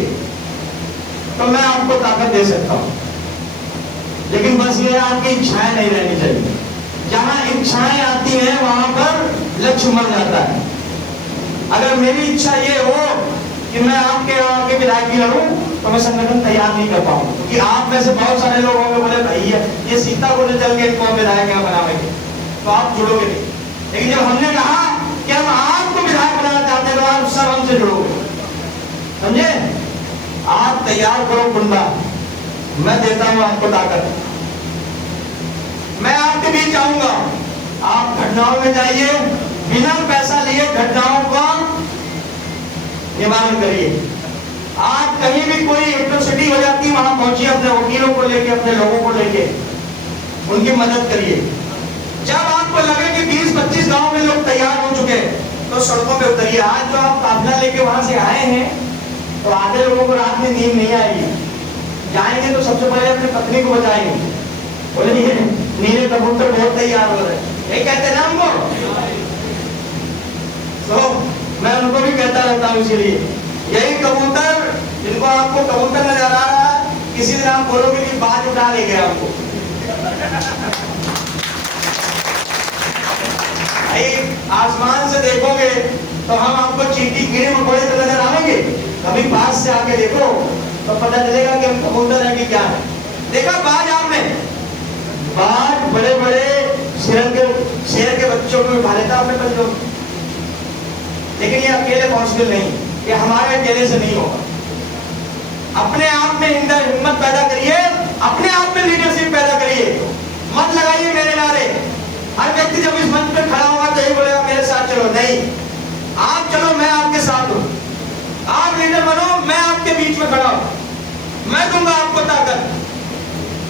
तो मैं आपको ताकत दे सकता हूं। लेकिन बस ये आपकी इच्छाएं नहीं रहनी चाहिए। जहां इच्छाएं आती हैं वहां पर लक्ष्य मर जाता है। अगर मेरी इच्छा ये हो कि मैं आपके आगे विधायक लड़ूं, तो मैं संगठन तैयार नहीं कर पाऊंगा, क्योंकि आप में से बहुत सारे लोग होंगे बोले भाई ये सीता को चल के इनको विधायक यहाँ बनावेंगे, तो आप जुड़ोगे नहीं। लेकिन जब हमने कहा कि हम आपको विधायक बनाना चाहते हैं तो आप सब हमसे जुड़ोगे, समझे? आप तैयार करो कुंडा, मैं देता हूं आपको ताकत। मैं आपके बीच आऊंगा, आप घटनाओं में जाइए, बिना पैसा लिए घटनाओं का निवारण करिए। आप कहीं भी कोई एट्रोसिटी हो जाती है वहां पहुंचिए, अपने वकीलों को लेके, अपने लोगों को लेके उनकी मदद करिए। जब आपको लगे कि 20-25 गांव में लोग तैयार हो चुके तो सड़कों पे उतरिए। आज जो आप काफिला लेके वहां से आए हैं तो आधे लोगों को रात में नींद नहीं आएगी, जाएंगे तो सबसे पहले अपनी पत्नी को बचाएंगे, बोले ये नीले कबूतर बहुत तैयार हो रहे हैं, यही कहते ना हमको। तो मैं उनको भी कहता रहता हूँ, इसीलिए यही कबूतर जिनको आपको कबूतर नजर आ रहा है, किसी दिन आप बोलोगे कि बाज उठा ले गया हमको। भाई आसमान से देखोगे तो हम आपको चींटी कीड़े मकोड़े तो नजर आएंगे, कभी पास से आके देखो तो पता चलेगा कि हम कबूतर है कि क्या है। देखा बाज आपने, बाज बड़े बड़े शेर के बच्चों को उठा लेता अपने बच्चों, लेकिन ये अकेले पॉसिबल नहीं, ये हमारे अकेले से नहीं होगा। अपने आप में हिम्मत पैदा करिए, अपने आप में लीडरशिप पैदा करिए, मत लगाइए मेरे नारे। हर व्यक्ति जब इस मंच पे खड़ा होगा तो यही बोलेगा मेरे साथ चलो, नहीं, आप चलो, मैं आपके साथ हूं, आप लीडर बनो, मैं आपके बीच में खड़ा हूं, मैं दूंगा आपको ताकत।